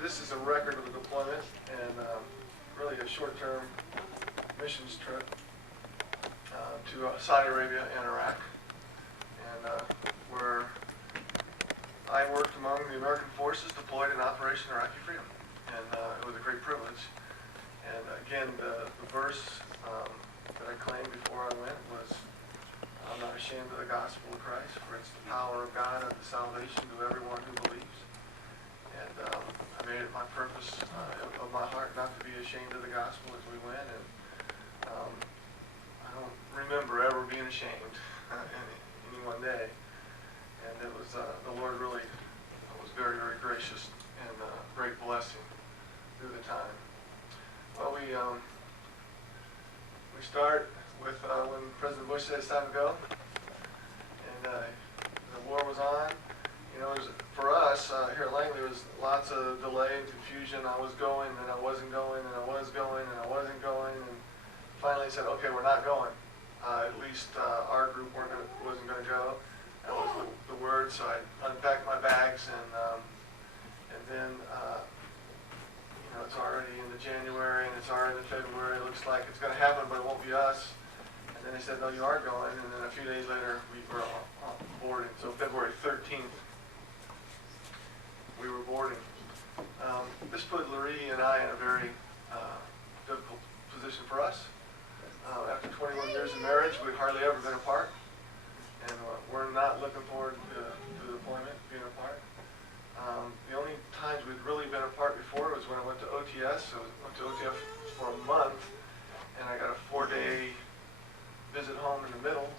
this is a record of a deployment and really a short-term missions trip to Saudi Arabia and Iraq, and where I worked among the American forces deployed in Operation Iraqi Freedom, and it was a great privilege. And again, the verse that I claimed before I went was, "I'm not ashamed of the gospel of Christ, for it's the power of God unto salvation to everyone who believes." And I made it my purpose of my heart not to be ashamed of the gospel as we went. And I don't remember ever being ashamed any one day. And it was the Lord really was very, very gracious and great blessing through the time. Well, we start with when President Bush said it's time to go, and the war was on. You know, for us here at Langley, there was lots of delay and confusion. I was going, and I wasn't going, and I was going, and I wasn't going, and finally said, "Okay, we're not going." At least our group wasn't going to go. That was the word. So I unpacked my bags, and then you know, it's already into January, and it's already in February. It looks like it's going to happen, but it won't be us. And then they said, "No, you are going." And then a few days later, we were boarding. So February 13th, we were boarding. This put Richey and I in a very difficult position for us. After 21 years of marriage, we've hardly ever been apart, and we're not looking forward to the deployment, being apart. The only times we'd really been apart before was when I went to OTS. So I went to OTS for a month, and I got a 4-day visit home in the middle,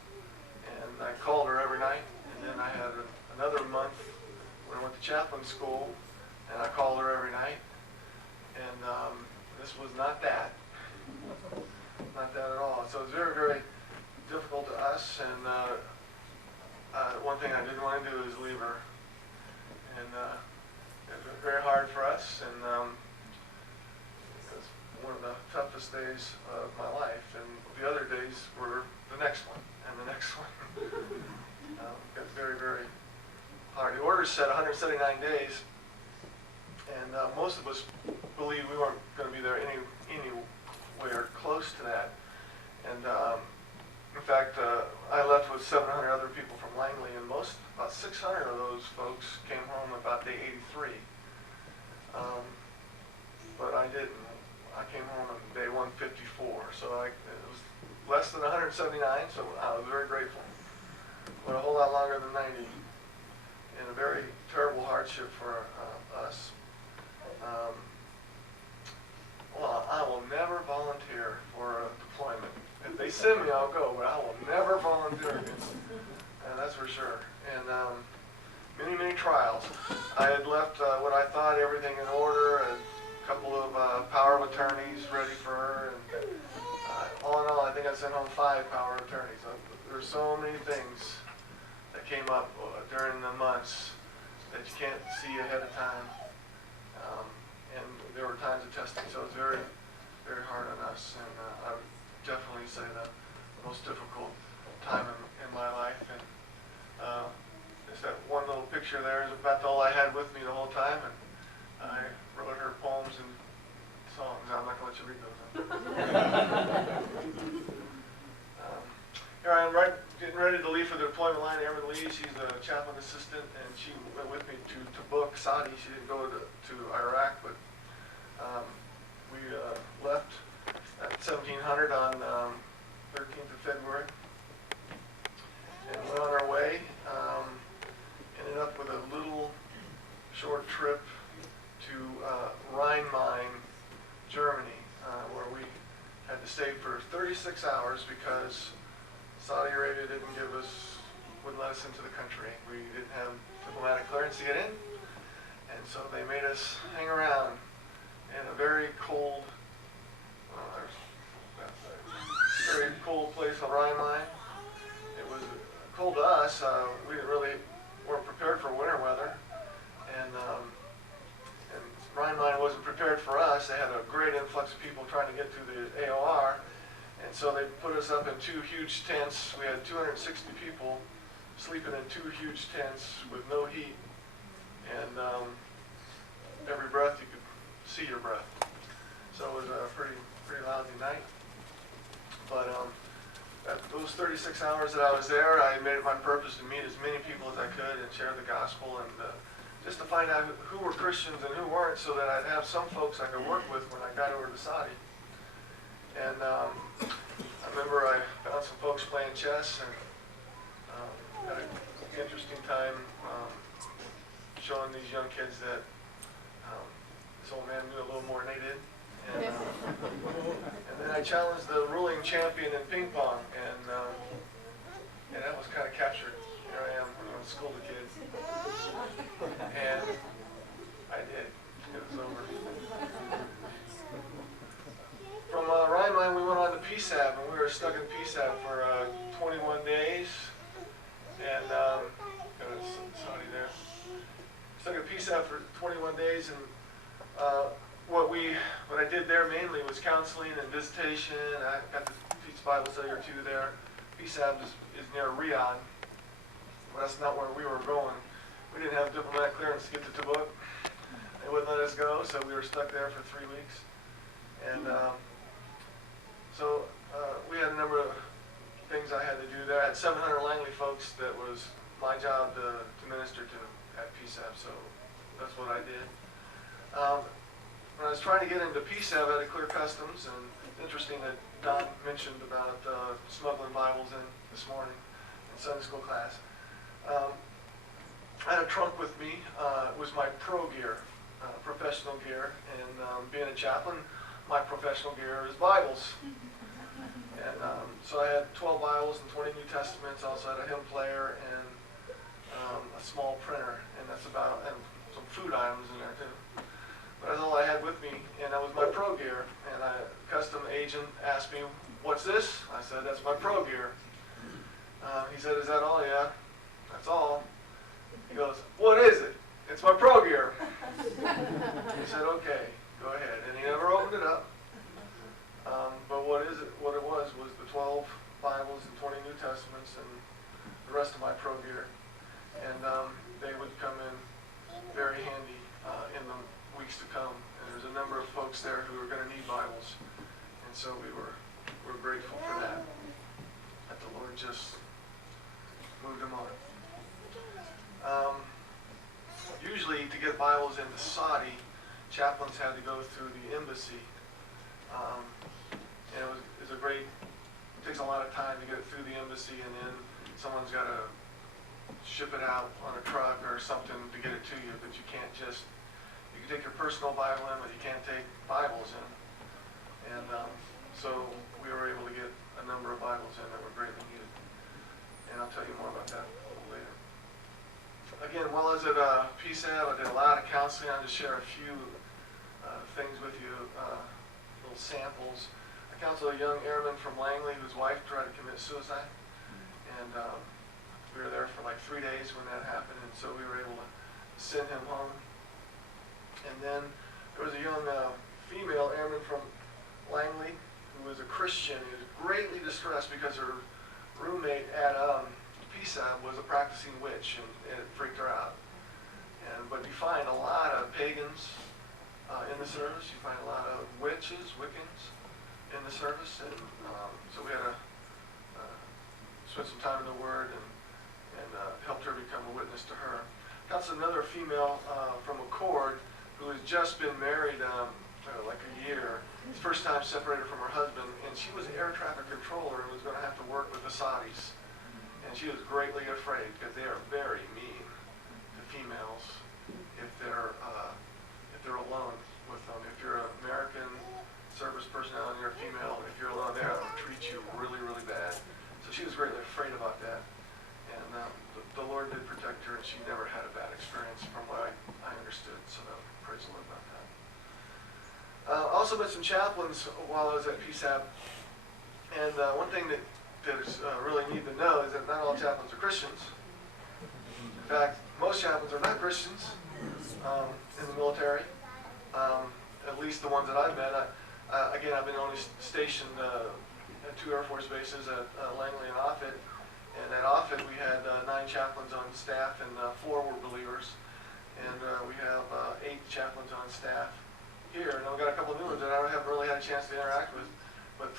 and I called her every night. And then I had another month when I went to Chaplain school, and I called her every night. And this was not that. Not that at all. So it was very, very difficult to us, and one thing I didn't want to do is leave her. And it was very hard for us, and it was one of the toughest days of my life. And the other days were the next one, and the next one. It was very, very hard. The order said 179 days, and most of us believed we weren't going to be there anywhere close to that. And in fact, I left with 700 other people from Langley, and about 600 of those folks came home about day 83. But I didn't. I came home on day 154, so it was less than 179, so I was very grateful. But a whole lot longer than 90, and a very terrible hardship for us. Well, I will never volunteer for a deployment. If they send me, I'll go, but I will never volunteer again. That's for sure. And many, many trials. I had left what I thought everything in order, and a couple of power of attorneys ready for her. And all in all, I think I sent home 5 power of attorneys. There's so many things that came up during the months that you can't see ahead of time. And there were times of testing, so it was very, very hard on us. And I would definitely say the most difficult time in my life. And just that one little picture there is about all I had with me the whole time. And I wrote her poems and songs. I'm not going to let you read those. Here I am, getting ready to leave for the deployment line. Erin Lee, she's a chaplain assistant, and she went with me to book Saudi. She didn't go to Iraq, but we left at 1700 on 13th of February, and went on our way. Ended up with a little short trip to Rhine-Main, Germany, where we had to stay for 36 hours because Saudi Arabia wouldn't let us into the country. We didn't have diplomatic clearance to get in, and so they made us hang around in a very cold, place on Rhine-Main. It was cold to us. We weren't prepared for winter weather, and Rhine-Main wasn't prepared for us. They had a great influx of people trying to get through the AOR. And so they put us up in 2 huge tents. We had 260 people sleeping in 2 huge tents with no heat. And every breath you could see your breath. So it was a pretty lousy night. But those 36 hours that I was there, I made it my purpose to meet as many people as I could and share the gospel, and just to find out who were Christians and who weren't, so that I'd have some folks I could work with when I got over to Saudi. And I remember I found some folks playing chess, and had an interesting time showing these young kids that this old man knew a little more than they did. And then I challenged the ruling champion in ping pong, and that was kind of captured. Here I am, I'm going to school the kids. And I did. It was over. From Rhineline, we went on to PSAB, and we were stuck in PSAB for 21 days. And got a Saudi there. Stuck in PSAB for 21 days, and what I did there mainly was counseling and visitation. I got to teach Bible study or two there. PSAB is near Riyadh, but that's not where we were going. We didn't have diplomatic clearance to get to Tabuk. They wouldn't let us go, so we were stuck there for 3 weeks. And we had a number of things I had to do there. I had 700 Langley folks that was my job to minister to at PSAB, so that's what I did. When I was trying to get into PSAB, I had to clear customs, and it's interesting that Don mentioned about smuggling Bibles in this morning in Sunday school class. I had a trunk with me. It was my pro gear, professional gear, and being a chaplain, my professional gear is Bibles. And so I had 12 Bibles and 20 New Testaments. I also had a hymn player and a small printer, and and some food items in there too. But that's all I had with me, and that was my pro gear. And a custom agent asked me, "What's this?" I said, "That's my pro gear." He said, "Is that all?" "Yeah, that's all." He goes, "What is it?" "It's my pro gear." He said, "Okay, go ahead." And he never opened it up. But what it was the 12 Bibles and 20 New Testaments and the rest of my pro gear. And they would come in very handy in the weeks to come. And there's a number of folks there who are going to need Bibles. And so we're grateful for that the Lord just moved them on. Usually to get Bibles into Saudi, chaplains had to go through the embassy. And it takes a lot of time to get it through the embassy, and then someone's got to ship it out on a truck or something to get it to you. But you can take your personal Bible in, but you can't take Bibles in. And so we were able to get a number of Bibles in that were greatly needed. And I'll tell you more about that a little later. Again, while I was at PSAB, I did a lot of counseling. I'll just share a few things with you, little samples. I counseled a young airman from Langley whose wife tried to commit suicide. And we were there for like 3 days when that happened, and so we were able to send him home. And then there was a young female airman from Langley who was a Christian. He was greatly distressed because her roommate at PSAB was a practicing witch, and it freaked her out. But you find a lot of pagans in the service. You find a lot of witches, Wiccans in the service, and so we had to spend some time in the Word and helped her become a witness to her. That's another female from Accord who has just been married like a year. First time separated from her husband, and she was an air traffic controller and was going to have to work with the Saudis. And she was greatly afraid because they are very mean to females if they're alone with them. If you're an American service personnel and you're a female, if you're alone there, they'll treat you really, really bad. So she was greatly afraid about that. And the Lord did protect her, and she never had a bad experience from what I understood. So praise the Lord about that. I also met some chaplains while I was at PSAB. And one thing that is really need to know is that not all chaplains are Christians. In fact, most chaplains are not Christians in the military, at least the ones that I've met. Again, I've been only stationed at 2 Air Force bases at Langley and Offutt. And at Offutt, we had 9 chaplains on staff, and 4 were believers. And we have 8 chaplains on staff here. And we've got a couple of new ones that I haven't really had a chance to interact with. But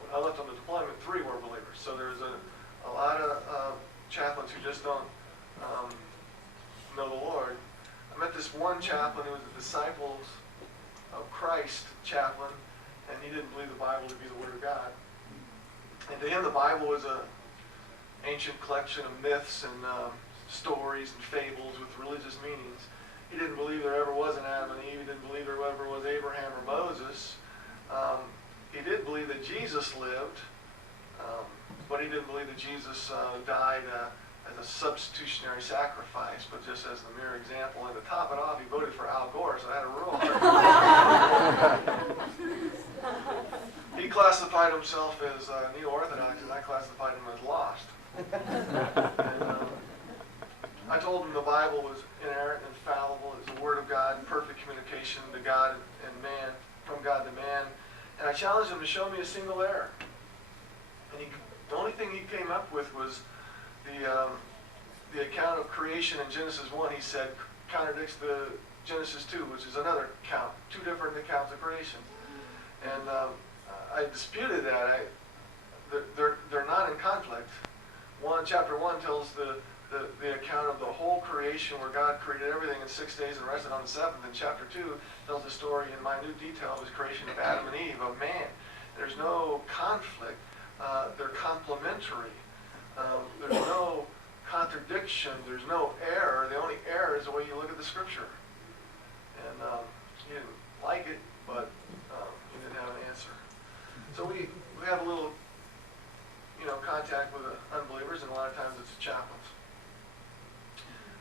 when I left on the deployment, 3 were believers. So there's a lot of chaplains who just don't know the Lord. I met this one chaplain who was a Disciples of Christ chaplain, and he didn't believe the Bible to be the Word of God. And to him, the Bible was an ancient collection of myths and stories and fables with religious meanings. He didn't believe there ever was an Adam and Eve. He didn't believe there ever was Abraham or Moses. He did believe that Jesus lived, but he didn't believe that Jesus died as a substitutionary sacrifice, but just as the mere example. And to top it off, he voted for Al Gore, so I had a real hard time. He classified himself as neo-Orthodox, and I classified him as lost. And, I told him the Bible was inerrant, infallible, it's the Word of God, perfect communication to God and man, from God to man. And I challenged him to show me a single error. And the only thing he came up with was the account of creation in Genesis 1, he said, contradicts the Genesis 2, which is another account, 2 different accounts of creation. And I disputed that. They're not in conflict. Chapter 1 tells the account of the whole creation where God created everything in 6 days and rested on the 7th. And chapter 2 tells the story in minute detail of his creation of Adam and Eve, of man. There's no conflict. They're complementary. There's no contradiction. There's no error. The only error is the way you look at the scripture. And he didn't like it, but he didn't have an answer. So we have a little, contact with unbelievers, and a lot of times it's chaplains.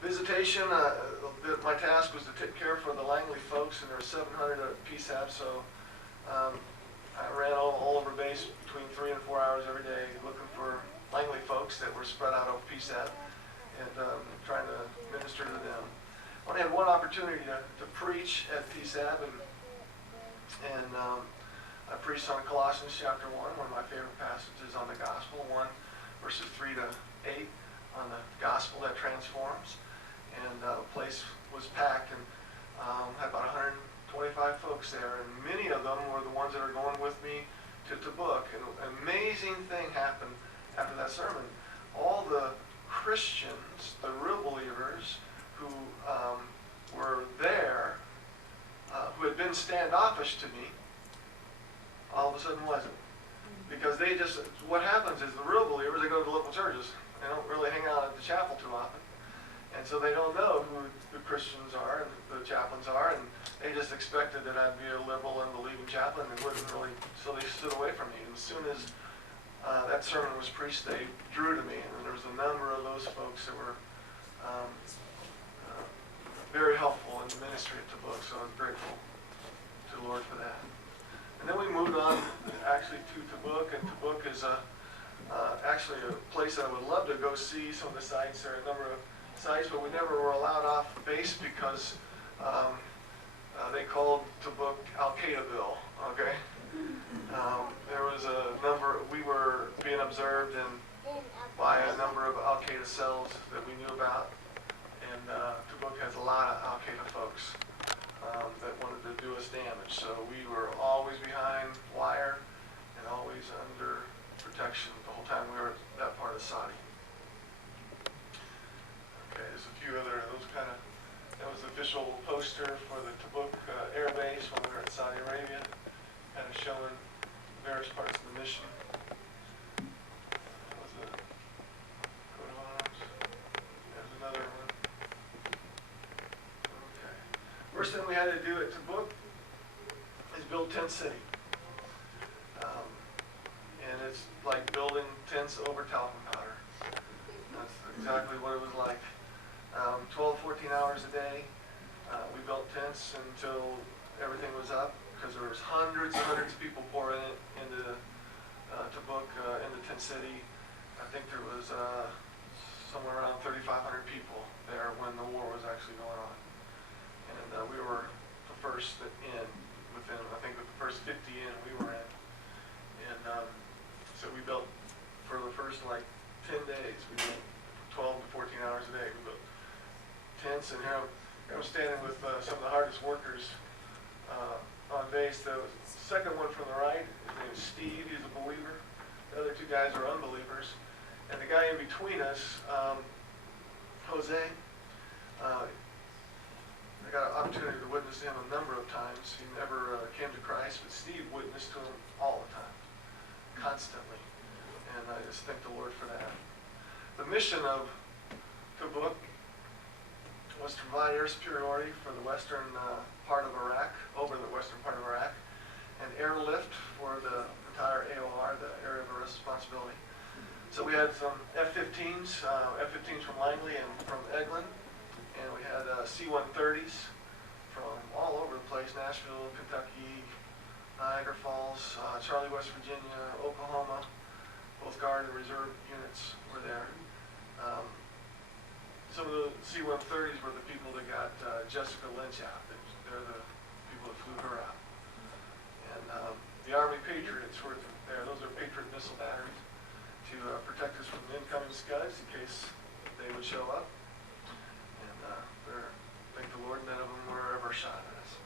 Visitation, my task was to take care for the Langley folks, and there were 700 at PSAP, so I ran all over base between 3 and 4 hours every day looking for Langley folks that were spread out over PSAP and trying to minister to them. I only had one opportunity to preach at PSAP, and I preached on Colossians chapter 1, one of my favorite passages on the gospel, 1 verses 3 to 8 on the gospel that transforms. And the place was packed, and had about 125 folks there, and many of them were the ones that are going with me to Tabuk. And an amazing thing happened after that sermon. All the Christians, the real believers who were there, who had been standoffish to me, all of a sudden wasn't. Because what happens is the real believers, they go to the local churches. They don't really hang out at the chapel too often. And so they don't know who the Christians are and the chaplains are, and they just expected that I'd be a liberal, unbelieving chaplain, and wouldn't really, so they stood away from me. And as soon as that sermon was preached, they drew to me, and there was a number of those folks that were very helpful in the ministry at Tabuk, so I was grateful to the Lord for that. And then we moved on actually to Tabuk, and Tabuk is actually a place I would love to go see. Some of the sites, there are a number of sites, but we never were allowed off base because they called Tabuk Al-Qaedaville, okay? There was a number, we were being observed by a number of Al-Qaeda cells that we knew about, and Tabuk has a lot of Al-Qaeda folks that wanted to do us damage, so we were always behind wire and always under protection the whole time we were at that part of Saudi. Okay, there's a few other, that was the official poster for the Tabuk Air Base when we were in Saudi Arabia, kind of showing various parts of the mission. That was a coat of arms. There's another one. Okay. First thing we had to do at Tabuk is build Tent City. And it's like building tents over talcum powder. That's exactly what it was like. 12, 14 hours a day. We built tents until everything was up, because there was hundreds and hundreds of people pouring into Tabuk, into Tent City. I think there was somewhere around 3,500 people there when the war was actually going on. And we were the first in, within, I think with the first 50 in, we were in. And so we built, for the first 10 days, we built 12 to 14 hours a day. We built tents, and here I'm standing with some of the hardest workers on base. The second one from the right, his name is Steve. He's a believer. The other two guys are unbelievers. And the guy in between us, Jose, I got an opportunity to witness to him a number of times. He never came to Christ, but Steve witnessed to him all the time, constantly. And I just thank the Lord for that. The mission of Tabuk was to provide air superiority for the western part of Iraq, over the western part of Iraq, and airlift for the entire AOR, the area of responsibility. So we had some F-15s, F-15s from Langley and from Eglin, and we had C-130s from all over the place: Nashville, Kentucky, Niagara Falls, Charlie, West Virginia, Oklahoma. Both Guard and Reserve units were there. Some of the C-130s were the people that got Jessica Lynch out. They're the people that flew her out. And the Army Patriots were there. Those are Patriot missile batteries to protect us from incoming Scuds in case they would show up. And thank the Lord, none of them were ever shot at us.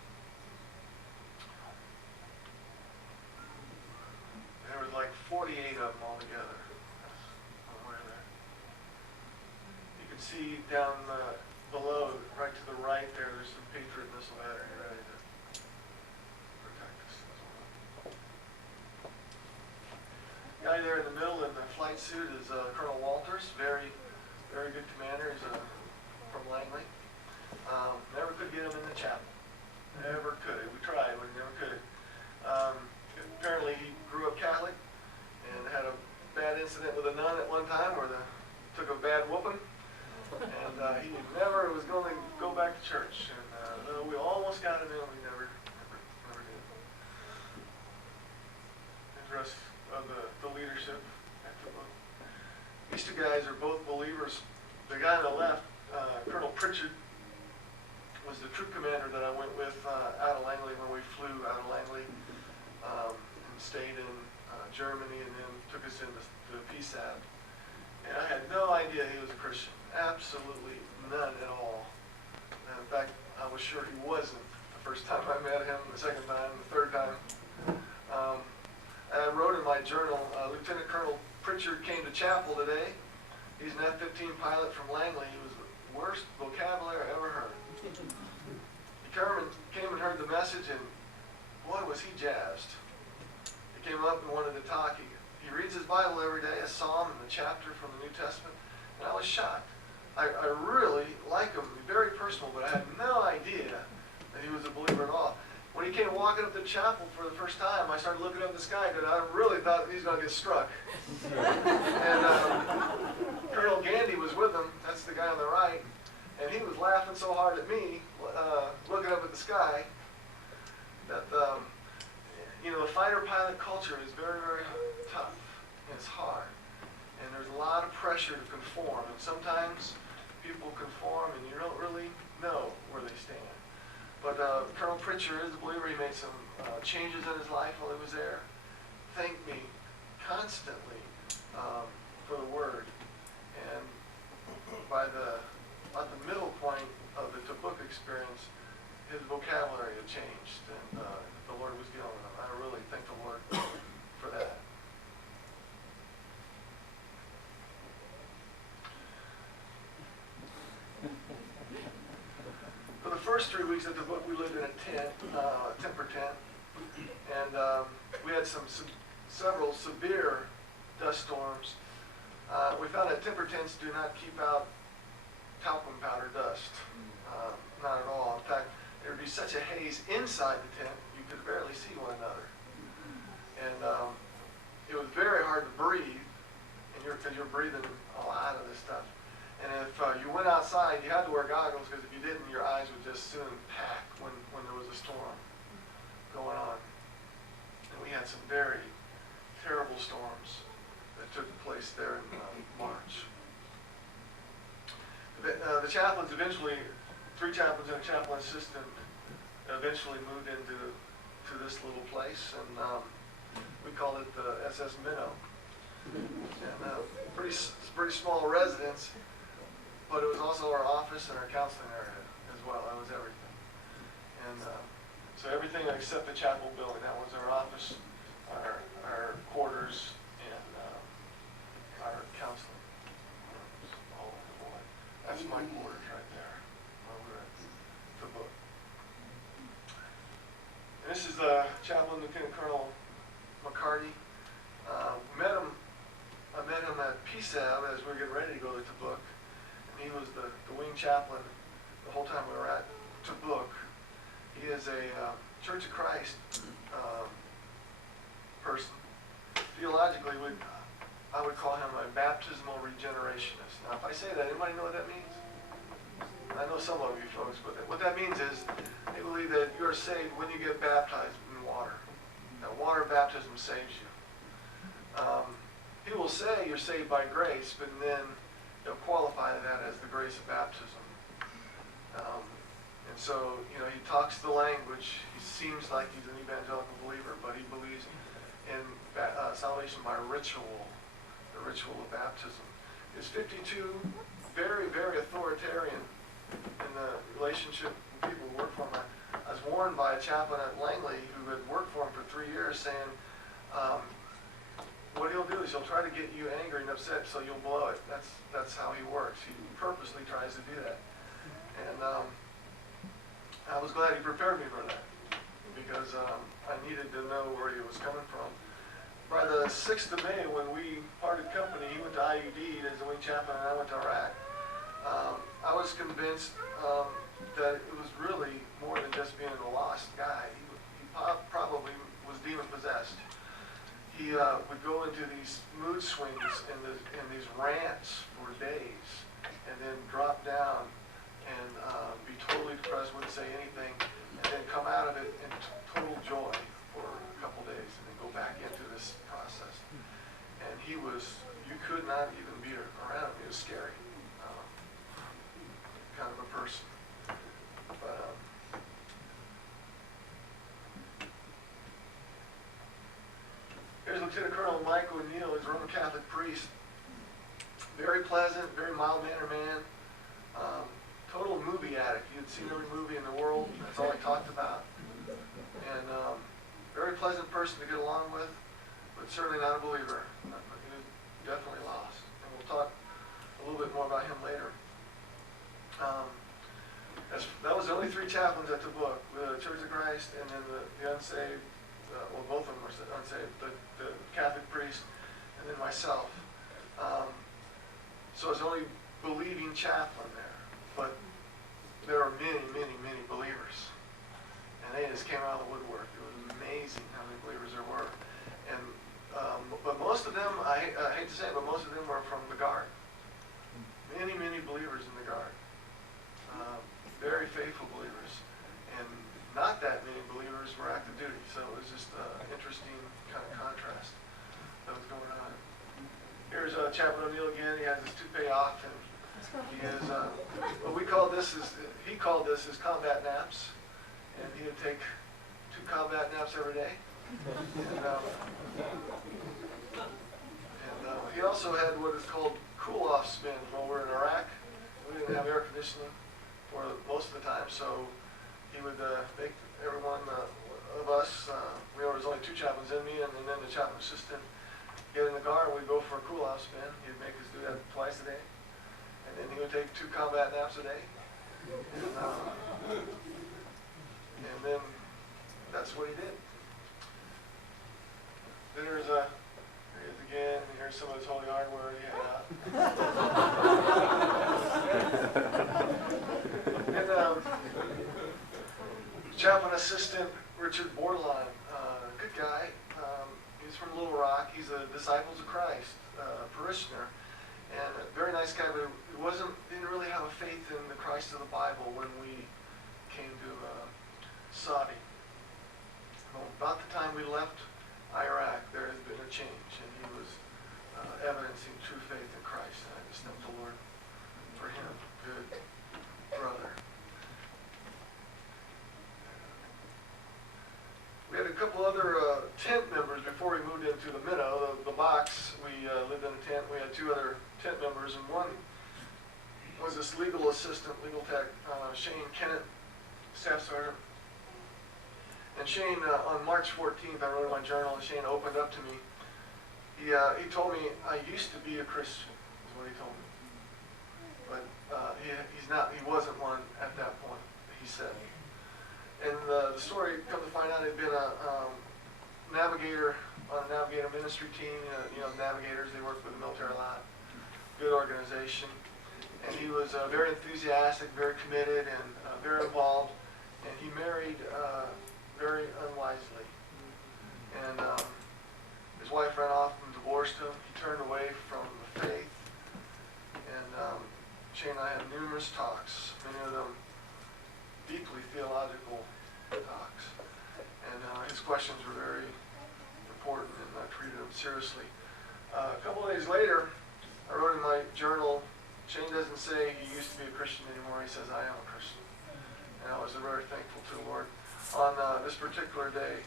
There was like 48 of them altogether. You can see down below, right to the right there, there's some Patriot missile battery ready to protect us as well. The guy there in the middle in the flight suit is Colonel Walters, very, very good commander. He's from Langley. Never could get him in the chapel. Never could. We tried, we never could. Apparently he grew up Catholic and had a bad incident with a nun at one time where took a bad whooping, and he never was going to go back to church. And we almost got him in, we never did. The rest of the leadership at the book. These two guys are both believers. The guy on the left, Colonel Pritchard, was the troop commander that I went with out of Langley when we flew out of Langley. And stayed in Germany, and then took us into the PSAP. And I had no idea he was a Christian. Absolutely none at all. And in fact, I was sure he wasn't the first time I met him, the second time, the third time. I wrote in my journal, Lieutenant Colonel Pritchard came to chapel today. He's an F-15 pilot from Langley. He was the worst vocabulary I ever heard. He came and heard the message, and boy, was he jazzed. He came up and wanted to talk. He reads his Bible every day, a psalm and a chapter from the New Testament, and I was shocked. I really like him, very personal, but I had no idea that he was a believer at all. When he came walking up to chapel for the first time, I started looking up at the sky because I really thought he was going to get struck. And Colonel Gandy was with him, that's the guy on the right, and he was laughing so hard at me, looking up at the sky, that the fighter pilot culture is very, very tough, and it's hard, and there's a lot of pressure to conform, and sometimes people conform and you don't really know where they stand. But Colonel Pritchard is a believer. He made some changes in his life while he was there. Thanked me constantly for the word, and about the middle point of the Tabuk experience, his vocabulary had changed, and the Lord was dealing with him. I really thank the Lord for that. For the first 3 weeks at the book, we lived in a tent, temper tent, and we had several severe dust storms. We found that temper tents do not keep out talcum powder dust, not at all. In fact, there would be such a haze inside the tent, you could barely see one another. And it was very hard to breathe, because you're breathing a lot of this stuff. And if you went outside, you had to wear goggles, because if you didn't, your eyes would just soon pack when there was a storm going on. And we had some very terrible storms that took place there in March. The chaplains eventually, 3 chaplains and a chaplain assistant, eventually moved into this little place, and we called it the SS Minnow. And pretty small residence. but it was also our office and our counseling area as well. That was everything. And so everything except the chapel building, that was our office, our quarters, and our counseling. All in one. That's my quarters right there, where we're at the book. And this is Chaplain Lieutenant Colonel McCarty. I met him at PSAB as we were getting ready to go to book. And he was the wing chaplain the whole time we were at to book. He is a Church of Christ person. Theologically, I would call him a baptismal regenerationist. Now, if I say that, anybody know what that means? I know some of you folks, but what that means is they believe that you're saved when you get baptized in water. That water baptism saves you. He will say you're saved by grace, but then he'll qualify that as the grace of baptism. And so, you know, he talks the language. He seems like he's an evangelical believer, but he believes in salvation by ritual, the ritual of baptism. He's 52, very, very authoritarian in the relationship with people who work for him. I was warned by a chaplain at Langley who had worked for him for 3 years saying, what he'll do is he'll try to get you angry and upset so you'll blow it. That's how he works. He purposely tries to do that. And I was glad he prepared me for that because I needed to know where he was coming from. By the 6th of May, when we parted company, he went to IUD as a wing chaplain and I went to Iraq. I was convinced that it was really more than just being a lost guy. He probably was demon-possessed. He would go into these mood swings and these rants for days and then drop down and be totally depressed, wouldn't say anything, and then come out of it in total joy for a couple days and then go back into this process. And he was, you could not even be around him. He was scary. Kind of a person. But here's Lieutenant Colonel Mike O'Neill. He's a Roman Catholic priest. Very pleasant, very mild-mannered man. Total movie addict. He had seen every movie in the world. That's all he talked about. And very pleasant person to get along with, but certainly not a believer. He was definitely lost. And we'll talk a little bit more about him later. That was the only 3 chaplains at the book, the Church of Christ and then the unsaved, well, both of them were unsaved, the Catholic priest and then myself. So I was the only believing chaplain there, but there are many, many, many believers. And they just came out of the woodwork. It was amazing how many believers there were. And but most of them, I hate to say it, but most of them were from the Guard. Many, many believers in the Guard. Very faithful believers. And not that many believers were active duty. So it was just an interesting kind of contrast that was going on. Here's Chaplain O'Neill again. He has his toupee off. And he is, what we call this is, he called this his combat naps. And he would take 2 combat naps every day. And he also had what is called cool-off spins while we're in Iraq. We didn't have air conditioning for most of the time, so he would make everyone of us, there was only 2 chaplains in me, and then the chaplain assistant, get in the car and we'd go for a cool-off spin. He'd make us do that twice a day. And then he would take 2 combat naps a day. And then that's what he did. Then here he is again, and here's some of his holy hardware he had out. And chaplain assistant Richard Bordelon, good guy. He's from Little Rock. He's a Disciples of Christ parishioner, and a very nice guy. But he didn't really have a faith in the Christ of the Bible when we came to Saudi. Well, about the time we left Iraq, there has been a change, and he was evidencing true faith in Christ. And I just thank the Lord for him. Good brother. We had a couple other tent members before we moved into the minnow, the box. We lived in a tent. We had 2 other tent members, and one was this legal assistant, legal tech, Shane Kennett, staff sergeant. And Shane, on March 14th, I wrote in my journal, and Shane opened up to me. He told me, I used to be a Christian, is what he told me. But he wasn't one at that point, he said. And the story, come to find out, he'd been a navigator on a navigator ministry team. Navigators, they work with the military a lot. Good organization. And he was very enthusiastic, very committed, and very involved. And he married very unwisely. And his wife ran off and divorced him. He turned away from the faith. And Shane and I had numerous talks, many of them deeply theological talks. And his questions were very important, and I treated them seriously. A couple of days later, I wrote in my journal, Shane doesn't say he used to be a Christian anymore, he says, I am a Christian. And I was very thankful to the Lord. On this particular day,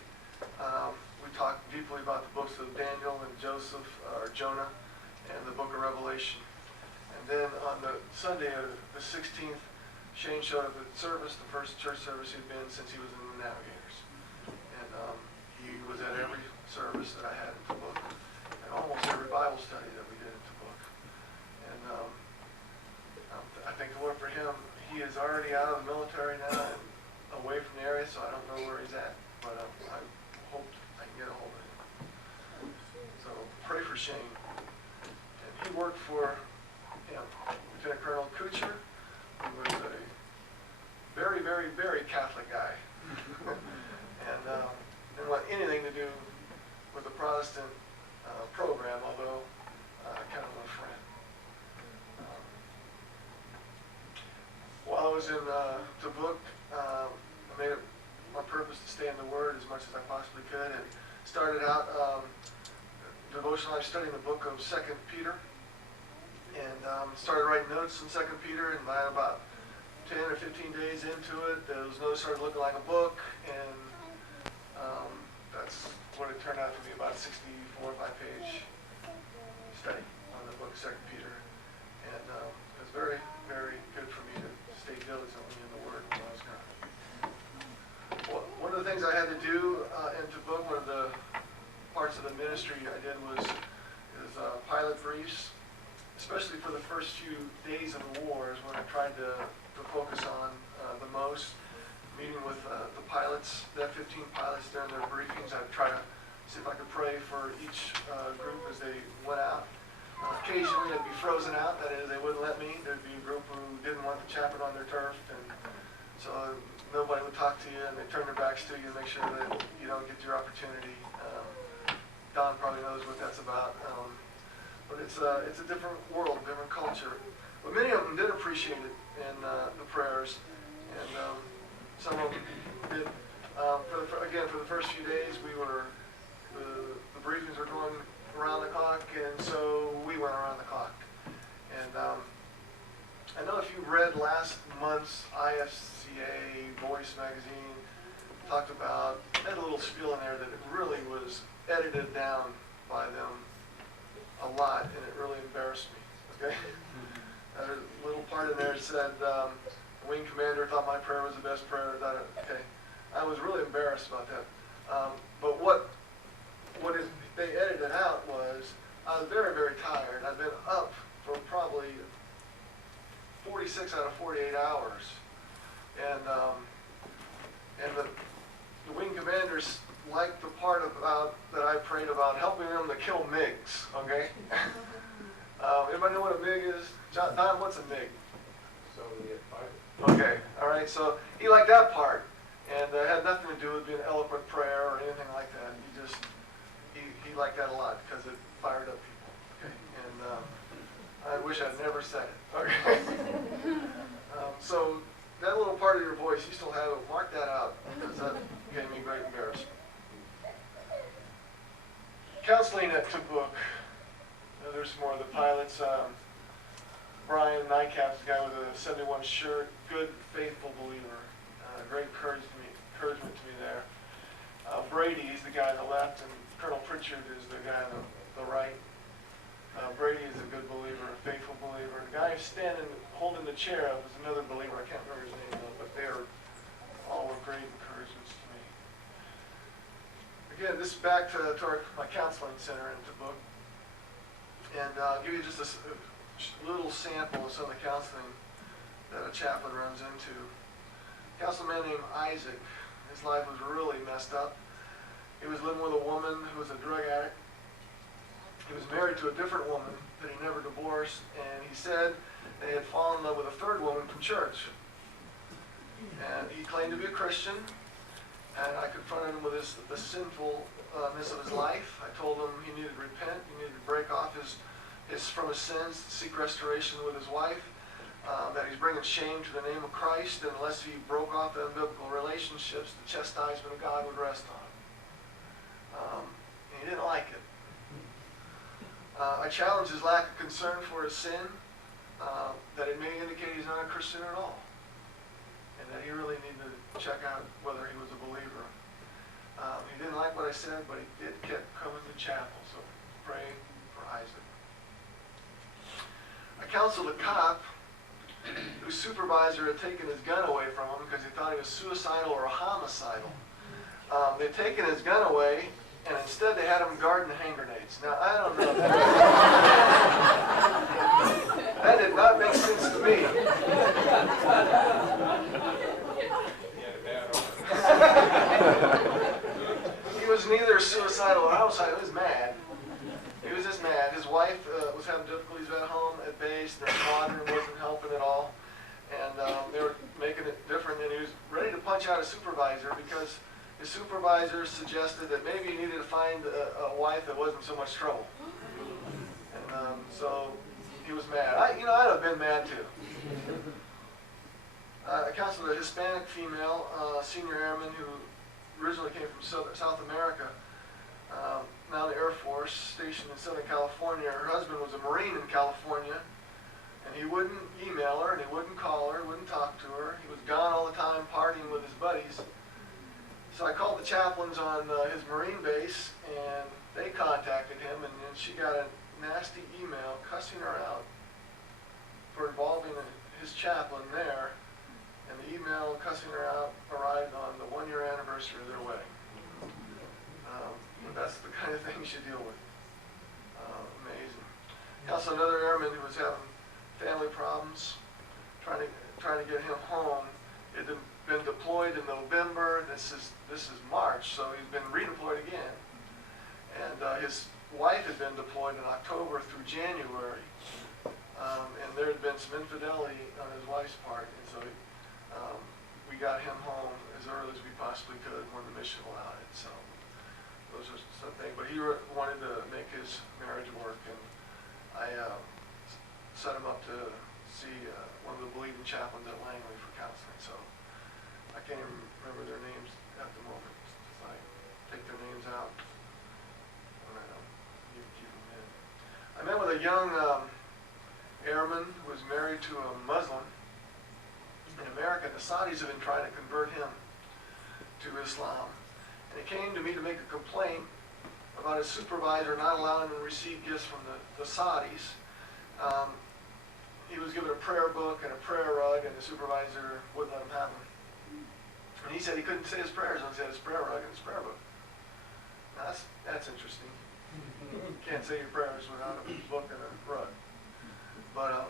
we talked deeply about the books of Daniel and Joseph, or Jonah, and the book of Revelation. And then on the Sunday of the 16th, Shane showed up at service, the first church service he'd been since he was in the Navigators. And he was at every service that I had in Tabuk, and almost every Bible study that we did in Tabuk. And I thank the Lord for him. He is already out of the military now and away from the area, so I don't know where he's at, but I hope I can get a hold of him. So pray for Shane. And he worked for Lieutenant Colonel Kuchar, who was a very, very, very Catholic guy. And didn't want anything to do with the Protestant program, although kind of a friend. While I was in Tabuk, I made it my purpose to stay in the Word as much as I possibly could, and started out devotional life studying the book of 2 Peter, and started writing notes in 2 Peter, and by about 10 or 15 days into it, those notes started looking like a book, and that's what it turned out to be, about 64 or 5-page study on the book of 2 Peter. And it was very, very good for me to stay diligently in the Word when I was gone. Well, one of the things I had to do in Tabuk, one of the parts of the ministry I did is pilot briefs, especially for the first few days of the war is when I tried to focus on the most. Meeting with the pilots, the F-15 pilots during their briefings, I'd try to see if I could pray for each group as they went out. Occasionally they'd be frozen out, that is, they wouldn't let me. There'd be a group who didn't want the chaplain on their turf, and so nobody would talk to you, and they turn their backs to you and make sure that you don't get your opportunity. Don probably knows what that's about. But it's a different world, different culture. But many of them did appreciate it in the prayers, and some of them did. For the first few days, the briefings were going around the clock, and so we went around the clock. And I know if you read last month's IFCA Voice magazine, talked about, had a little spiel in there that it really was edited down by them a lot, and it really embarrassed me, okay? There's a little part in there that said, the wing commander thought my prayer was the best prayer. Okay, I was really embarrassed about that. But what they edited out was, I was very, very tired. I'd been up for probably 46 out of 48 hours. And the wing commanders liked the part about that I prayed about helping them to kill MiGs, okay? Anybody know what a MiG is? Don, what's a MiG? Soviet fighter. Okay, all right, so he liked that part, and it had nothing to do with being an eloquent prayer or anything like that. He liked that a lot because it fired up people, okay? And I wish I'd never said it, okay? So that little part of your voice, you still have it, mark that out, because that gave me great embarrassment. Counseling at Tabuk. There's some more of the pilots. Brian Nycap's the guy with a 71 shirt, good, faithful believer. Great encouragement to me there. Brady is the guy on the left, and Colonel Pritchard is the guy on the right. Brady is a good believer, a faithful believer. The guy wife standing, holding the chair up was another believer. I can't remember his name though, but they were all were great encouragements to me. Again, this is back to my counseling center in Tabuk. And I'll give you just a little sample of some of the counseling that a chaplain runs into. A councilman named Isaac, his life was really messed up. He was living with a woman who was a drug addict. He was married to a different woman that he never divorced, and he said they had fallen in love with a third woman from church. And he claimed to be a Christian, and I confronted him with the sinfulness of his life. I told him he needed to repent, he needed to break off from his sins, seek restoration with his wife, that he's bringing shame to the name of Christ, and unless he broke off the unbiblical relationships, the chastisement of God would rest on him. And he didn't like it. I challenged his lack of concern for his sin, that it may indicate he's not a Christian at all, and that he really needed to check out whether he was a believer. He didn't like what I said, but he did keep coming to chapel, so pray for Isaac. I counseled a cop whose supervisor had taken his gun away from him because he thought he was suicidal or homicidal. They'd taken his gun away, and instead they had him guarding hand grenades. Now, I don't know. That did not make sense to me. He was neither suicidal or homicidal. He was mad. He was just mad. His wife was having difficulties at home at base. Their water wasn't helping at all. And they were making it different. And he was ready to punch out his supervisor because his supervisor suggested that maybe he needed to find a wife that wasn't so much trouble. And so he was mad. I'd have been mad too. I counseled a Hispanic female, senior airman who originally came from South America, now in the Air Force, stationed in Southern California. Her husband was a Marine in California, and he wouldn't email her, and he wouldn't call her, wouldn't talk to her. He was gone all the time partying with his buddies. So I called the chaplains on his Marine base, and they contacted him, and then she got a nasty email cussing her out for involving his chaplain there, and the email cussing her out arrived on the 1-year anniversary of their wedding. That's the kind of thing you should deal with. Amazing. Also, another airman who was having family problems, trying to get him home. It had been deployed in November. This is March, so he's been redeployed again. And his wife had been deployed in October through January, and there had been some infidelity on his wife's part, and so we got him home as early as we possibly could when the mission allowed it. So those are something. But he wanted to make his marriage work, and I set him up to see one of the believing chaplains at Langley for counseling. So I can't even remember their names at the moment. If I take their names out, you keep them in. I met with a young airman who was married to a Muslim in America. The Saudis have been trying to convert him to Islam. And he came to me to make a complaint about his supervisor not allowing him to receive gifts from the Saudis. He was given a prayer book and a prayer rug, and the supervisor wouldn't let him have them. And he said he couldn't say his prayers unless he had his prayer rug and his prayer book. Now that's interesting. You can't say your prayers without a book and a rug. But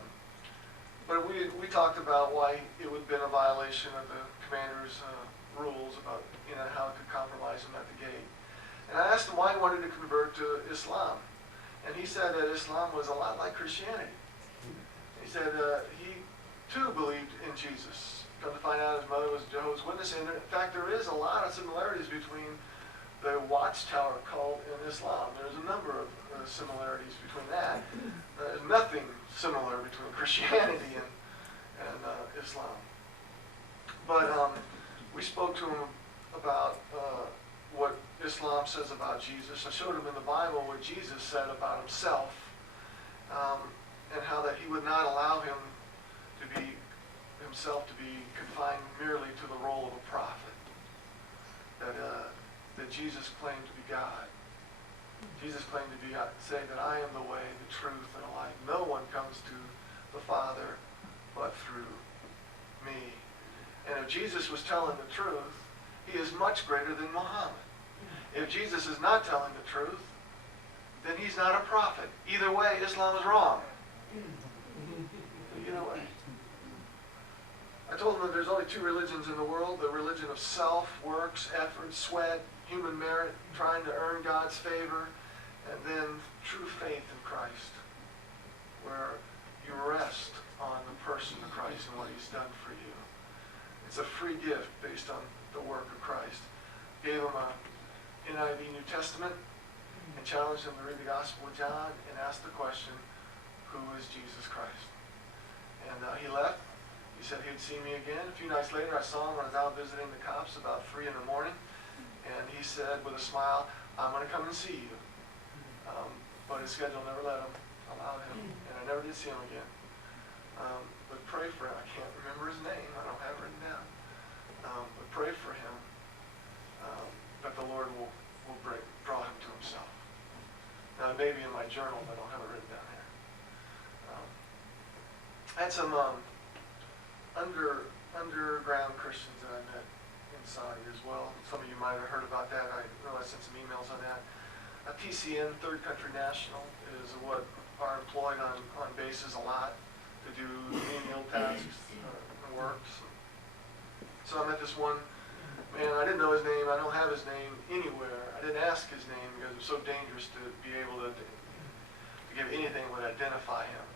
we talked about why it would have been a violation of the commander's rules about how it could compromise him at the gate. And I asked him why he wanted to convert to Islam. And he said that Islam was a lot like Christianity. He said he too believed in Jesus. Come to find out his mother was a Jehovah's Witness. And in fact, there is a lot of similarities between the watchtower cult and Islam. There's a number of similarities between that. There's nothing similar between Christianity and Islam. But we spoke to him about what Islam says about Jesus. I showed him in the Bible what Jesus said about himself, and how that he would not allow himself to be confined merely to the role of a prophet. That Jesus claimed to be God. Jesus claimed to say that I am the way, the truth, and the life. No one comes to the Father if Jesus was telling the truth, he is much greater than Muhammad. If Jesus is not telling the truth, then he's not a prophet. Either way, Islam is wrong. Either way. I told him that there's only two religions in the world: the religion of self, works, effort, sweat, human merit, trying to earn God's favor, and then true faith in Christ, where you rest on the person of Christ and what he's done for you. It's a free gift based on the work of Christ. Gave him a NIV New Testament and challenged him to read the Gospel of John and ask the question, who is Jesus Christ? And he left. He said he'd see me again. A few nights later, I saw him when I was out visiting the cops about 3 in the morning. And he said with a smile, I'm going to come and see you. But his schedule never let him allow him. And I never did see him again. But pray for him. I can't remember his name. I don't have it written down. But pray for him that the Lord will draw him to himself. Now, it may be in my journal, but I don't have it written down here. I had some underground Christians that I met in Saudi as well. Some of you might have heard about that. I know I sent some emails on that. A TCN, Third Country National, is what are employed on bases a lot to do menial tasks and works. So I met this one man. I didn't know his name. I don't have his name anywhere. I didn't ask his name because it was so dangerous to be able to give anything that would identify him.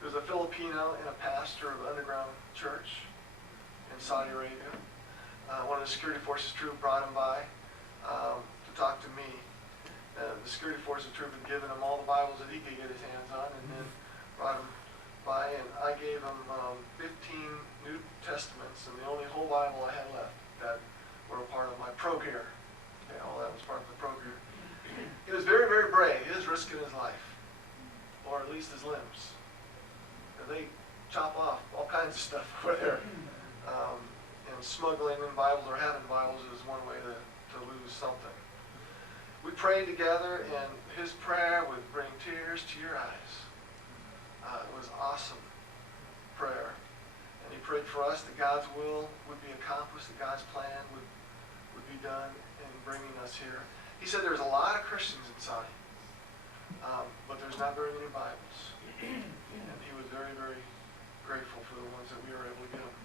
There was a Filipino and a pastor of an underground church in Saudi Arabia. One of the security forces troop brought him by to talk to me. The security forces troop had given him all the Bibles that he could get his hands on, and then brought him by, and I gave him 15 New Testaments, and the only whole Bible I had left that were a part of my pro gear. Okay, all that was part of the pro gear. He was very, very brave. He was risking his life, or at least his limbs. They chop off all kinds of stuff over there. And smuggling in Bibles or having Bibles is one way to lose something. We prayed together, and his prayer would bring tears to your eyes. It was awesome prayer. And he prayed for us that God's will would be accomplished, that God's plan would be done in bringing us here. He said there's a lot of Christians in Saudi, but there's not very many Bibles. And he was very, very grateful for the ones that we were able to get him.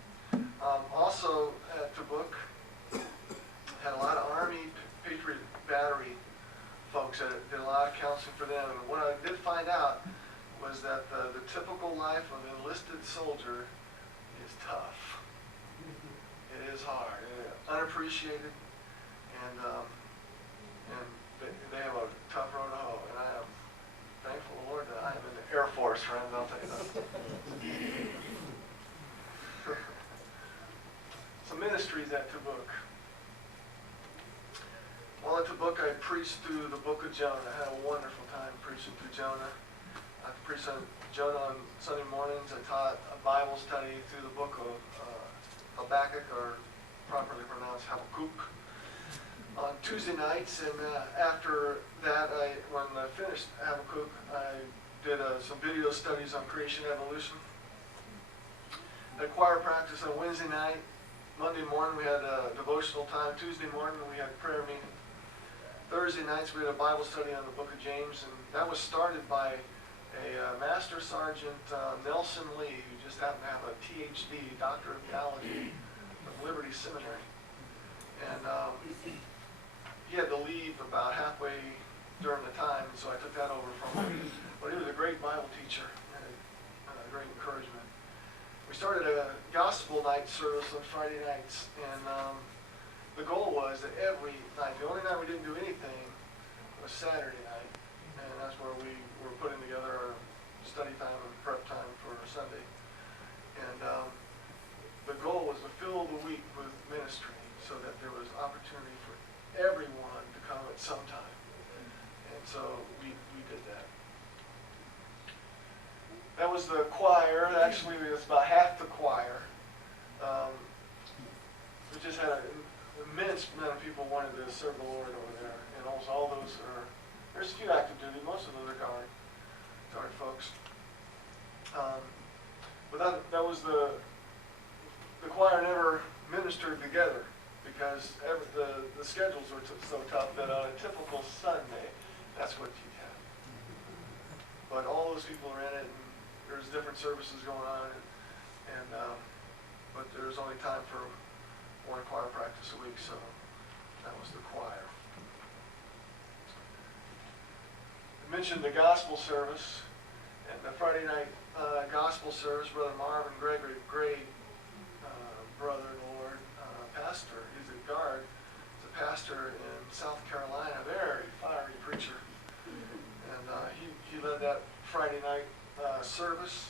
Also at Tabuk, had a lot of Army Patriot Battery folks that did a lot of counseling for them. And what I did find out was that the typical life of an enlisted soldier is tough. It is hard, unappreciated, and they have a tough road to hoe. And I am thankful to the Lord that I am in the Air Force, friends. I'll tell you that. Some ministries at Tabuk. While at Tabuk, I preached through the book of Jonah. I had a wonderful time preaching through Jonah. I preached on Jonah on Sunday mornings. I taught a Bible study through the book of Habakkuk, or properly pronounced Habakkuk, on Tuesday nights. And after that, when I finished Habakkuk, I did some video studies on creation evolution. I had choir practice on Wednesday night. Monday morning, we had a devotional time. Tuesday morning, we had a prayer meeting. Thursday nights, we had a Bible study on the book of James, and that was started by a Master Sergeant Nelson Lee, who just happened to have a PhD, Doctor of Theology, from Liberty Seminary. And he had to leave about halfway during the time, and so I took that over from him. But he was a great Bible teacher and a great encouragement. We started a gospel night service on Friday nights, and the goal was that every night, the only night we didn't do anything was Saturday night, and that's where we were putting together our study time and prep time for Sunday. And the goal was to fill the week with ministry so that there was opportunity for everyone to come at some time. And so we did that. That was the choir. Actually, it was about half the choir. We just had an immense amount of people wanted to serve the Lord over there. And almost all those there's a few active duty. Most of those are guard folks. But that was the the choir never ministered together because the schedules were so tough that on a typical Sunday, that's what you'd have. But all those people are in it, and there's different services going on, but there's only time for one choir practice a week, so that was the choir. I mentioned the gospel service, and the Friday night gospel service. Brother Marvin Gregory, great brother in the Lord, pastor. He's a guard. He's a pastor in South Carolina, very fiery preacher. And he led that Friday night service.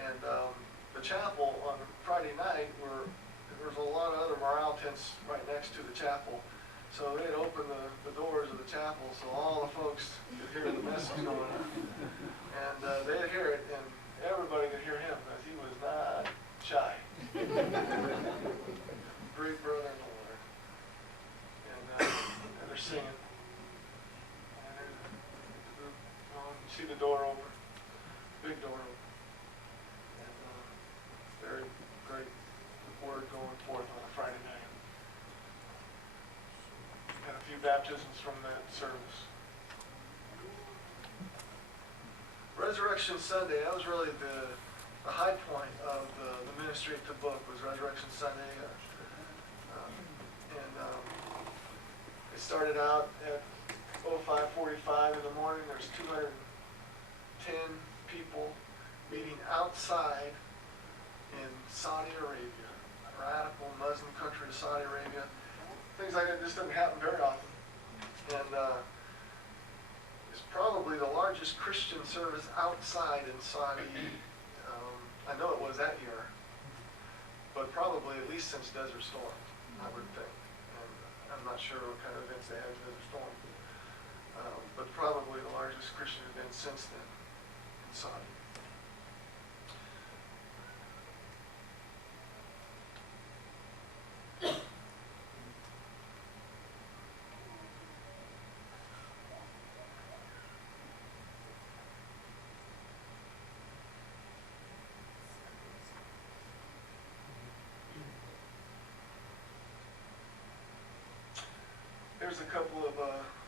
And the chapel on Friday night, there was a lot of other morale tents right next to the chapel. So they'd open the doors of the chapel so all the folks could hear the message going on. And they'd hear it, and everybody could hear him because he was not shy. Great brother in the Lord. And they're singing. And you see the door open, big door open. And very great word going forth on a Friday night. Had a few baptisms from that service. Resurrection Sunday, that was really the high point of the ministry at the book, was Resurrection Sunday. It started out at 05:45 in the morning. There's 210 people meeting outside in Saudi Arabia, a radical Muslim country of Saudi Arabia. Things like that just doesn't happen very often. And it's probably the largest Christian service outside in Saudi. I know it was that year, but probably at least since Desert Storm, I would think. And I'm not sure what kind of events they had in Desert Storm, but probably the largest Christian event since then in Saudi. There's a couple of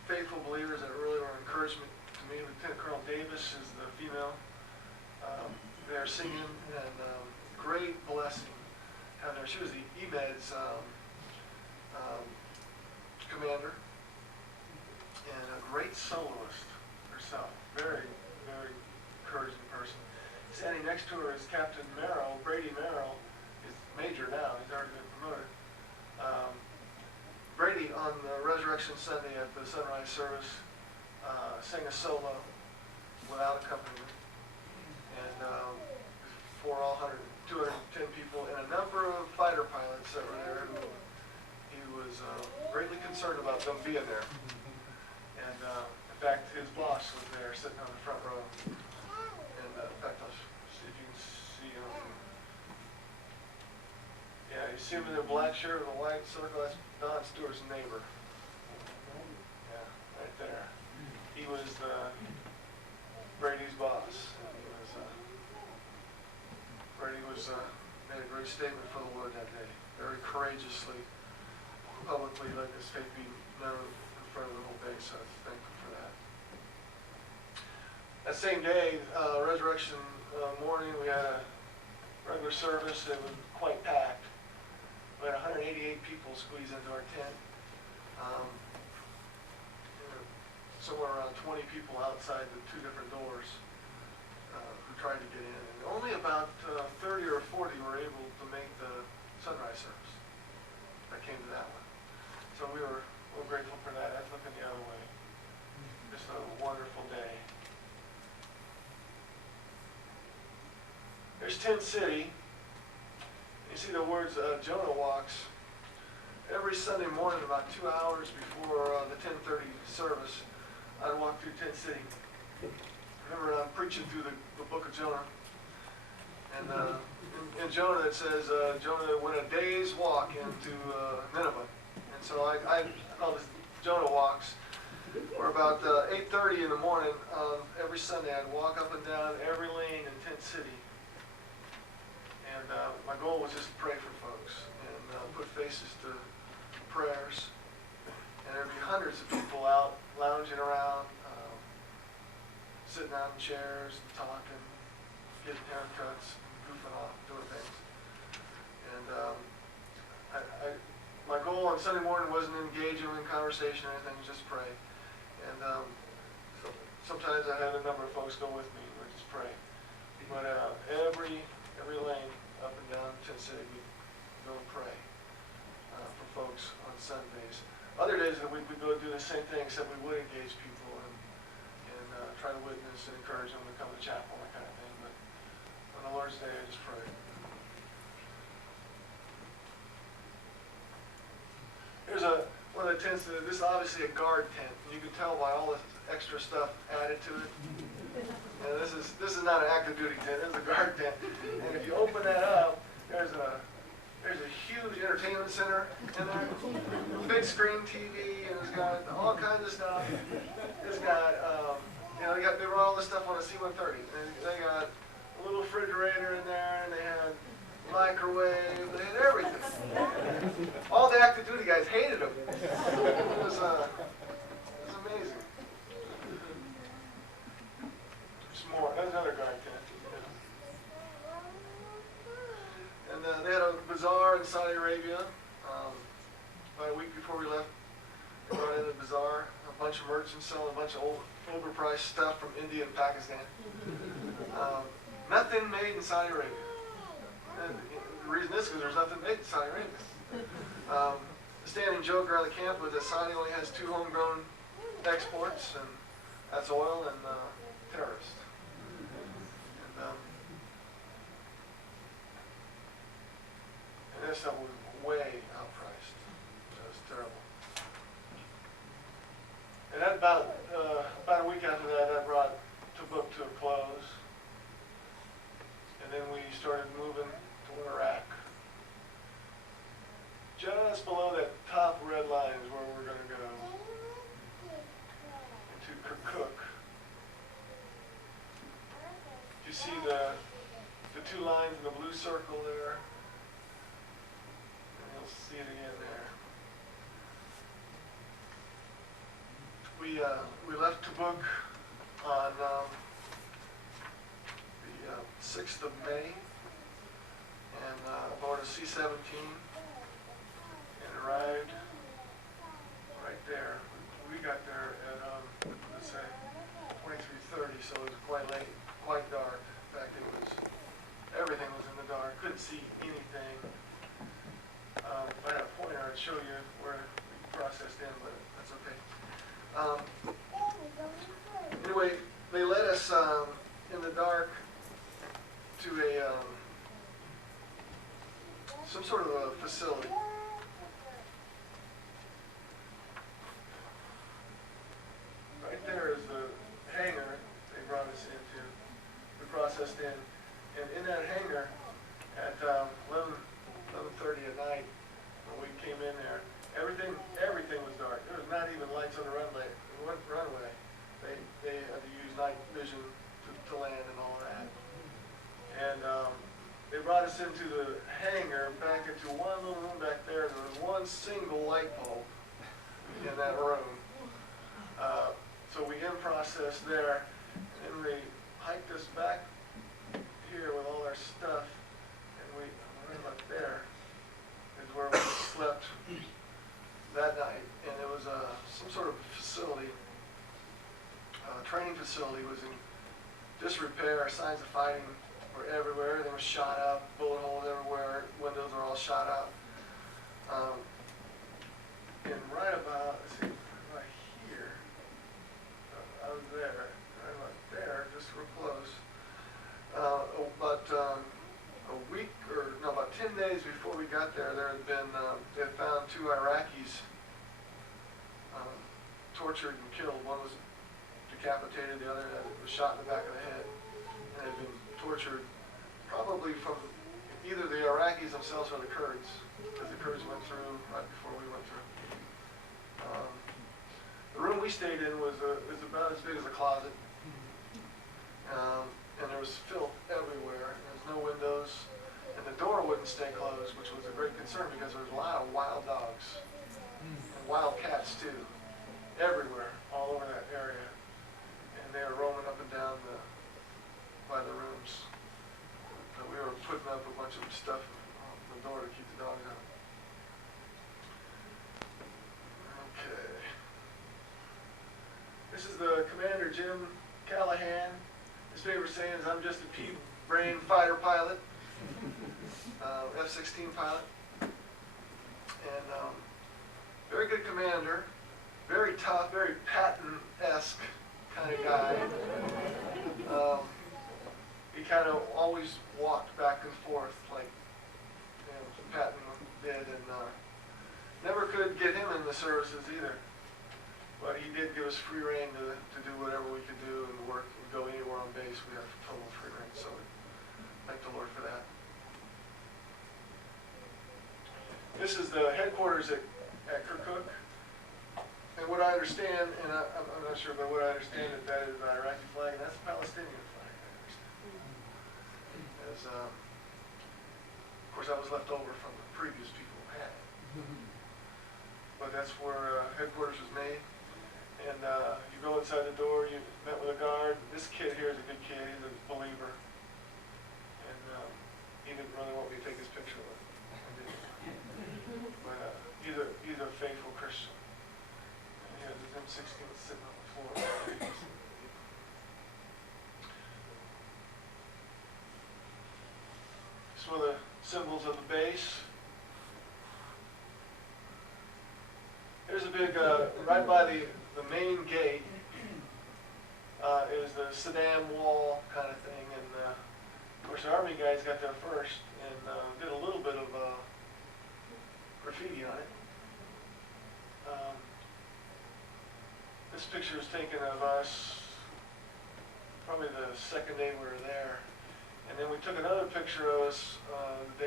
faithful believers that really were encouragement to me. Lieutenant Colonel Davis is the female. They're singing, and great blessing having her. She was the EMED's commander, and a great soloist herself. Very, very encouraging person. Standing next to her is Captain Merrill, Brady Merrill. He's major now. He's already been promoted. Brady, on the Resurrection Sunday at the sunrise service, sang a solo without accompaniment, and for all 210 people, and a number of fighter pilots that were there who he was greatly concerned about them being there. And in fact, his boss was there sitting on the front row. And in fact, I'll see if you can see him. Yeah, you see him in a black shirt with a white circle. That's Don Stewart's neighbor. Yeah, right there. He was Brady's boss. Brady made a great statement for the Lord that day. Very courageously, publicly let his faith be known in front of the whole base. So I'm thankful for that. That same day, Resurrection morning, we had a regular service. It was quite packed. We had 188 people squeezed into our tent. Somewhere around 20 people outside the two different doors who tried to get in. And only about 30 or 40 were able to make the sunrise service. That came to that one. So we were grateful for that. That's looking the other way. Just a wonderful day. There's Tent City. You see the words Jonah walks. Every Sunday morning, about 2 hours before the 10:30 service, I'd walk through Tent City. Remember, I'm preaching through the book of Jonah. And in Jonah it says, Jonah went a day's walk into Nineveh. And so I call this Jonah walks. We're about 8:30 in the morning every Sunday. I'd walk up and down every lane in Tent City. And my goal was just to pray for folks. faces to prayers. And there'd be hundreds of people out lounging around, sitting out in chairs, talking, getting haircuts, goofing off, doing things. And my goal on Sunday morning wasn't to engage them in conversation or anything, just pray. And sometimes I had a number of folks go with me, and we'd just pray. But every lane up and down Tent City, we'd go and pray for folks on Sundays. Other days that we'd go do the same thing, except we would engage people and try to witness and encourage them to come to chapel, that kind of thing. But on the Lord's Day, I just prayed. Here's one of the tents. This is obviously a guard tent. You can tell by all the extra stuff added to it. And this is not an active duty tent. This is a guard tent. And if you open that up, there's a huge entertainment center in there. Big screen TV, and it's got all kinds of stuff. It's got they run all this stuff on a C-130. And they got a little refrigerator in there, and they had microwave, they had everything. All the active duty guys hated them. It was amazing. There's more. There's another guard tent. And they had a bazaar in Saudi Arabia. About a week before we left, they brought in a bazaar, a bunch of merchants selling a bunch of overpriced stuff from India and Pakistan. Nothing made in Saudi Arabia. And the reason is because there's nothing made in Saudi Arabia. The standing joke around the camp was that Saudi only has 2 homegrown exports, and that's oil and terrorists. And this stuff was way outpriced. It was terrible. And then about a week after that, I brought Tabuk to a close. And then we started moving to Iraq. Just below that top red line is where we're going to go. Into Kirkuk. You see the 2 lines in the blue circle there? And you'll see it again there. We left Tabuk on the 6th of May, and aboard a C-17, and arrived right there. We got there at, let's say, 23:30, so it was quite late, quite dark. In fact, everything was in the dark. Couldn't see anything. If I had a pointer, I'd show you where we processed in, but that's okay. Anyway, they led us in the dark to some sort of a facility. Right there is the hangar they brought us into. We processed in, and in that hangar at 11:30 at night, when we came in there, everything was dark. There was not even lights on the runway. They had to use night vision to land and all that. And they brought us into the hangar, back into one little room back there. There was one single light bulb in that room. So we in-processed there, and then they hiked us back here with all our stuff, and right up there is where we slept that night. And it was some sort of facility, training facility. Was in disrepair. Signs of fighting were everywhere. Everything was shot up, bullet holes everywhere, windows were all shot out. And right about, let's see, right here, I was there, right about there, just real close. About 10 days before we got there, they had found 2 Iraqis tortured and killed. One was decapitated, the other was shot in the back of the head, and had been tortured probably from either the Iraqis themselves or the Kurds, because the Kurds went through right before we went through. The room we stayed in was about as big as a closet, and there was filth everywhere. There was no windows, and the door wouldn't stay closed, which was a great concern because there was a lot of wild wild cats too, everywhere, all over that area. And they were roaming up and down by the rooms. We were putting up a bunch of stuff on the door to keep the dogs out. Okay. This is the Commander Jim Callahan. His favorite saying is, "I'm just a pea-brain fighter pilot." F-16 pilot. And very good commander, very tough, very Patton-esque kind of guy. He kind of always walked back and forth like Patton did, and never could get him in the services either. But he did give us free rein to do whatever we could do and work and go anywhere on base. We have total free rein, so we thank the Lord for that. This is the headquarters at Kirkuk. And what I understand, and I'm not sure, but what I understand is that is the Iraqi flag, and that's a Palestinian flag, I understand. As, of course, that was left over from the previous people who had it. But that's where headquarters was made. And you go inside the door, you met with a guard. This kid here is a good kid, he's a believer. And he didn't really want me to take his picture with him. But he's a faithful Christian. And he has his M16 sitting on the floor. This is one of the symbols of the base. There's a big, right by the main gate is the Saddam wall kind of thing. And of course the Army guys got there first and did a little bit of graffiti on it. This picture is taken of us probably the second day we were there. And then we took another picture of us the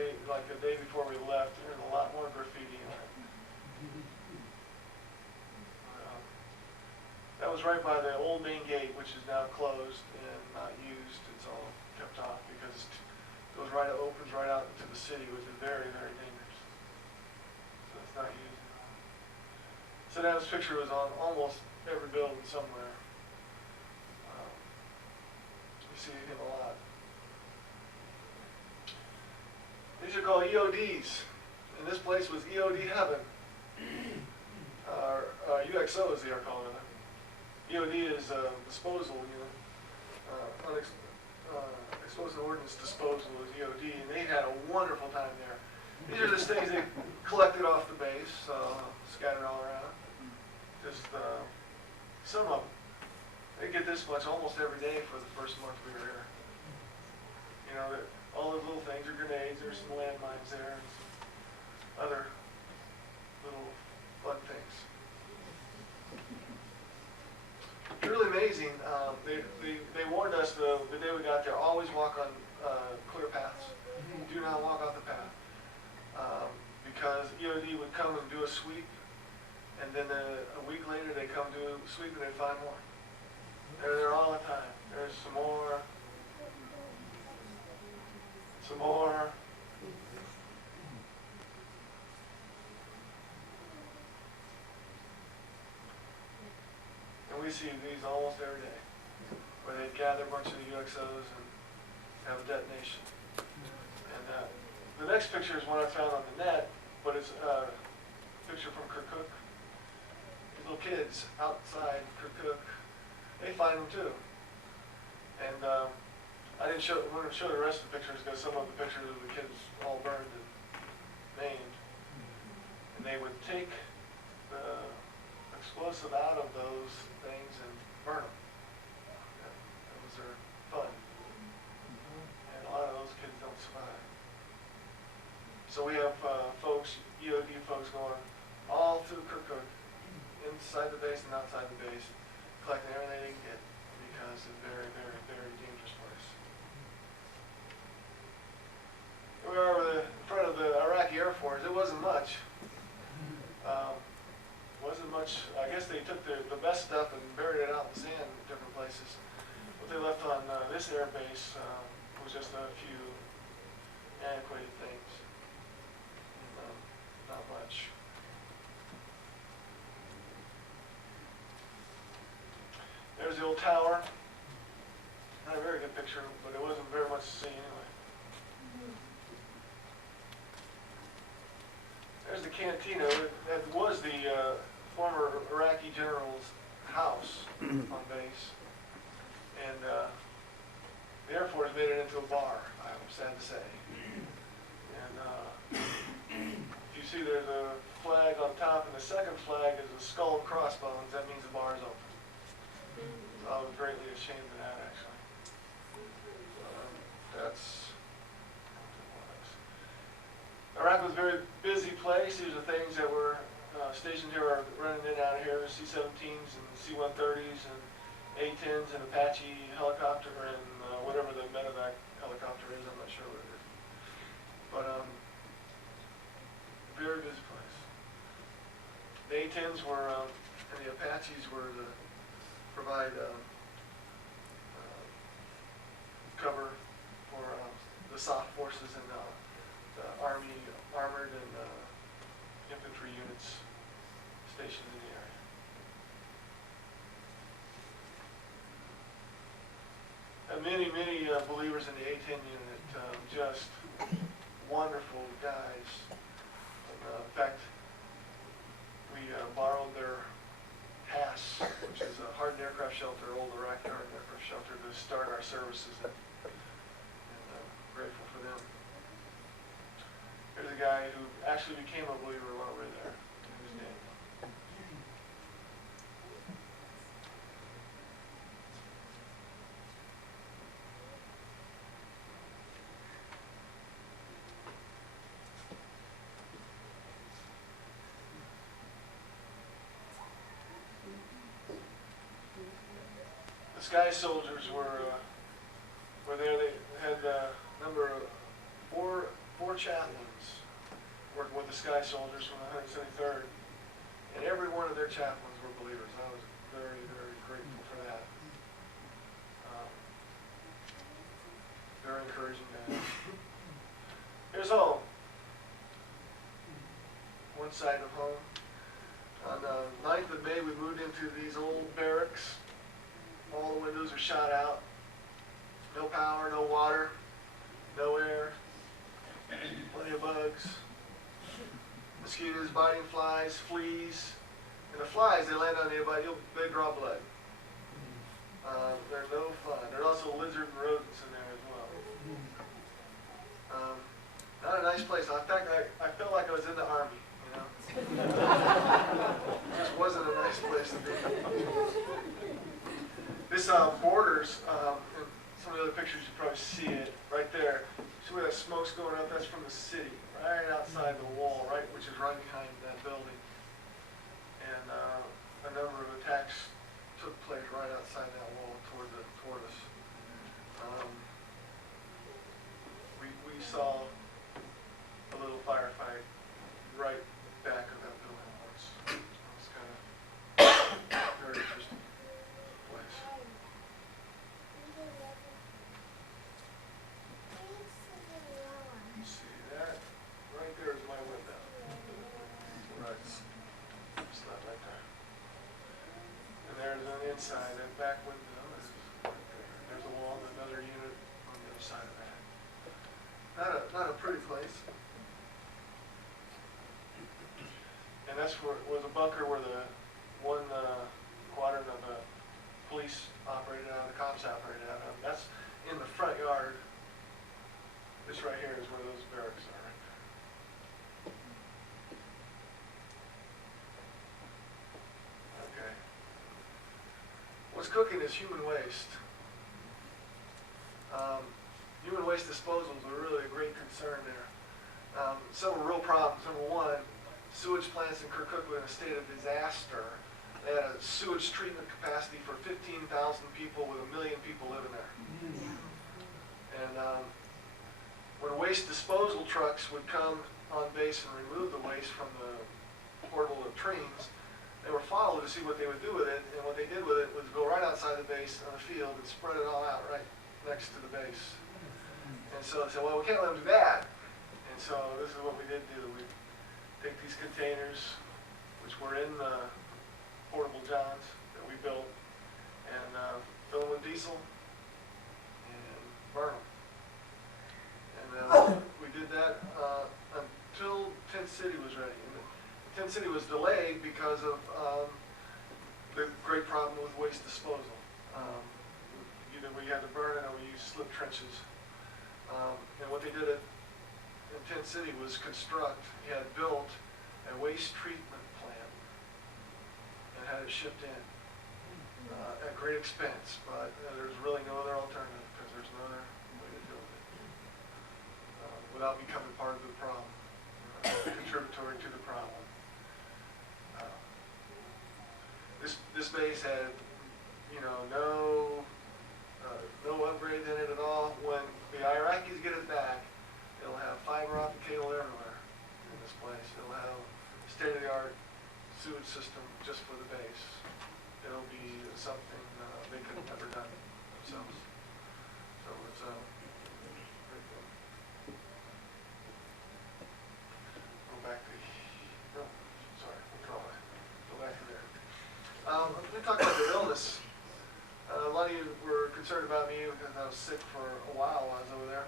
day before we left. There's a lot more graffiti on it. That was right by the old main gate, which is now closed and not used. It's all kept off because it opens right out into the city, which is very, very dangerous. So it's not used anymore. So now this picture was on almost every building somewhere. You see him a lot. These are called EODs, and this place was EOD heaven. UXO as they are calling it. EOD is disposal, explosive ordnance disposal is EOD, and they had a wonderful time there. These are just things they collected off the base, scattered all around. Just some of them. They get this much almost every day for the first month we were here. You know, all those little things are grenades, there's some landmines there, and some other little fun things. It's really amazing. They warned us the day we got there, always walk on clear paths. Do not walk off the path. Because EOD would come and do a sweep, and then a week later they come do a sweep and they find more. They're there all the time. There's some more. Some more. And we see these almost every day, where they gather a bunch of the UXOs and have a detonation. And the next picture is one I found on the net, but it's a picture from Kirkuk. These little kids outside Kirkuk, they find them too. And I wanted to show the rest of the pictures because some of the pictures of the kids all burned and maimed. And they would take the explosive out of those things and burn them. That was their fun. And a lot of those kids don't survive. So we have folks, EOD folks going all through Kirkuk, inside the base and outside the base, collecting everything they can get because it's a very, very, very dangerous place. We are in front of the Iraqi Air Force. It wasn't much. I guess they took the best stuff and buried it out in the sand in different places. What they left on this air base was just a few antiquated things. Not much. the old tower. Not a very good picture, but it wasn't very much to see anyway. There's the cantina. That was the former Iraqi general's house on base. And the Air Force made it into a bar, I'm sad to say. And if you see there's a flag on top, and the second flag is a skull and crossbones, that means the bar is open. So I was greatly ashamed of that, actually. Iraq was a very busy place. These are things that were stationed here are running in and out of here, C-17s and C-130s and A-10s and Apache helicopter and whatever the medevac helicopter is, I'm not sure what it is. But very busy place. The A-10s were, and the Apaches were to provide cover for the soft forces and the Army armored and infantry units stationed in the area. And many believers in the A-10 unit, just wonderful guys. In fact, we borrowed their HAS, which is a hardened aircraft shelter, old Iraqi hardened aircraft shelter, to start our services in. And grateful for them. There's a guy who actually became a believer while we were there. He was Daniel. The Sky Soldiers were there. They had a number of four chaplains working with the Sky Soldiers from the 173rd, and every one of their chaplains were believers. I was very, very grateful for that. Very encouraging guys. Here's home. One side of home. On the 9th of May, we moved into these old barracks. All the windows are shot out. No power, no water, no air. Plenty of bugs, mosquitoes, biting flies, fleas. And the flies, they land on you, but they draw blood. They're no fun. There's also lizards and rodents in there as well. Not a nice place. In fact, I felt like I was in the Army, you know. It just wasn't a nice place to be. This borders, and some of the other pictures you probably see it right there. See where that smoke's going up? That's from the city, right outside the wall, right, which is right behind that building. And a number of attacks took place right outside that wall toward us. We saw a little firefight right back of that building once. It was kind of very interesting place. You see that? Right there is my window. Right. It's not right there. And there's on the inside, that back window is right there. There's a wall and another unit on the other side of that. Not a pretty place. And that's where was a bunker where the one quadrant of the police operated out of, the cops operated out of. That's in the front yard. This right here is where those barracks are right there. Okay. What's cooking is human waste. Human waste disposal is really a great concern there. Several real problems. Number one, sewage plants in Kirkuk were in a state of disaster. They had a sewage treatment capacity for 15,000 people with 1 million people living there. And when waste disposal trucks would come on base and remove the waste from the portable latrines, they were followed to see what they would do with it, and what they did with it was go right outside the base on the field and spread it all out right next to the base. And so they said, well, we can't let them do that. And so this is what we did do. We take these containers, which were in the portable johns that we built, and fill them with diesel and burn them. And then we did that until Tent City was ready. And Tent City was delayed because of the great problem with waste disposal. Either we had to burn it or we used slip trenches. And what they did in Tent City was he had built a waste treatment plant and had it shipped in at great expense, but there's really no other alternative because there's no other way to deal with it without becoming part of the problem, contributory to the problem. This base had, no upgrades in it at all. When the Iraqis get it back, it'll have fiber optic cable everywhere in this place. It'll have state-of-the-art sewage system just for the base. It'll be something they could have never done themselves. So it's very good. Go back to, no, sorry, withdraw it. Go back to there. Let me talk about the illness. A lot of you were concerned about me because I was sick for a while I was over there.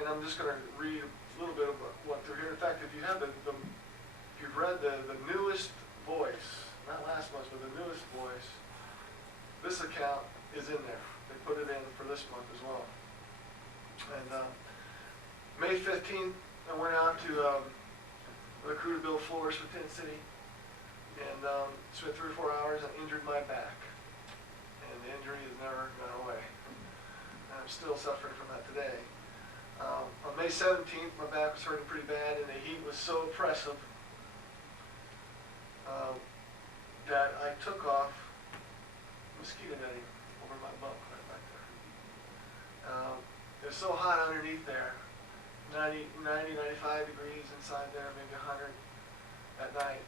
And I'm just going to read a little bit of what they're here. In fact, if you have if you've read the newest voice, not last month, but the newest voice, this account is in there. They put it in for this month as well. And May 15th, I went out to with a crew to build floors for Tent City, and spent 3 or 4 hours and injured my back. And the injury has never gone away. And I'm still suffering from that today. On May 17th, my back was hurting pretty bad, and the heat was so oppressive that I took off mosquito netting over my bunk right back there. It was so hot underneath there, 90, 95 degrees inside there, maybe 100 at night.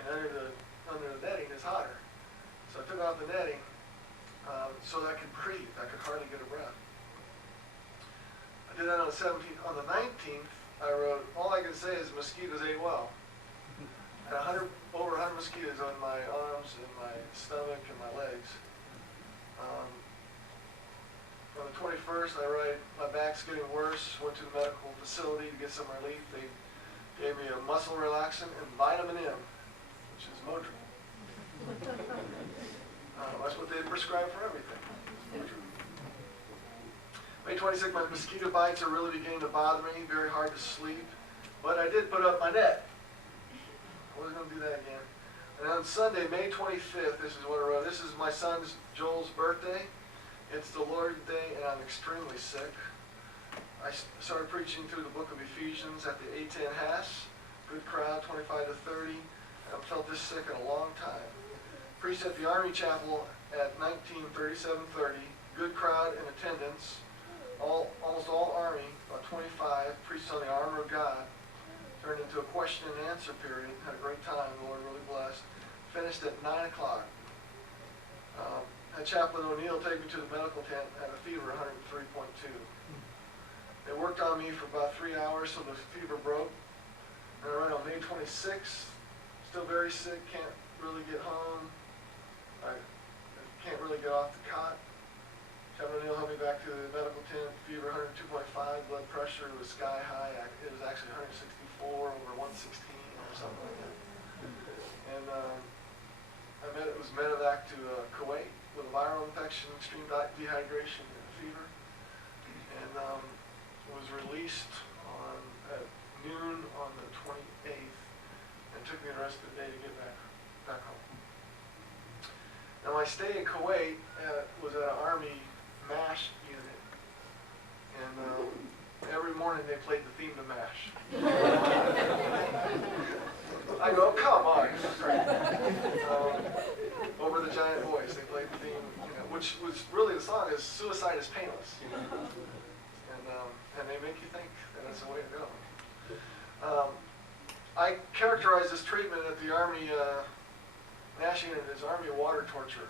And under the netting is hotter. So I took off the netting so that I could breathe. I could hardly get a breath. I did that on the 17th. On the 19th, I wrote, all I can say is mosquitoes ate well. I had over 100 mosquitoes on my arms and my stomach and my legs. On the 21st, I write, my back's getting worse. Went to the medical facility to get some relief. They gave me a muscle relaxant and vitamin M, which is Motrin. That's what they prescribe for everything. May 26th, my mosquito bites are really beginning to bother me. Very hard to sleep. But I did put up my net. I wasn't going to do that again. And on Sunday, May 25th, this is what I wrote. This is my son's Joel's birthday. It's the Lord's Day, and I'm extremely sick. I started preaching through the book of Ephesians at the 8:10 Hass. Good crowd, 25 to 30. I haven't felt this sick in a long time. Preached at the Army Chapel at 19:37:30. Good crowd in attendance. Almost all Army, about 25. Preached on the armor of God. Turned into a question and answer period. Had a great time. The Lord really blessed. Finished at 9 o'clock. Had Chaplain O'Neill take me to the medical tent. Had a fever, 103.2. They worked on me for about 3 hours so the fever broke. And I ran on May 26th. Still very sick. Can't really get home. I can't really get off the cot. Chaplain O'Neill helped me back to the medical tent. Fever 102.5. Blood pressure was sky high. It was actually 164 over 116 or something like that. And I was medevac to Kuwait with a viral infection, extreme dehydration, and fever. And was released at noon on the 28th, and took me the rest of the day to get back home. Now my stay in Kuwait was at an Army MASH unit, and every morning they played the theme to MASH. I go, come on. Over the giant voice, they played the theme, which was really, the song is "Suicide is Painless," and they make you think that that's the way to go. I characterize this treatment at the Army MASH unit as Army water torture,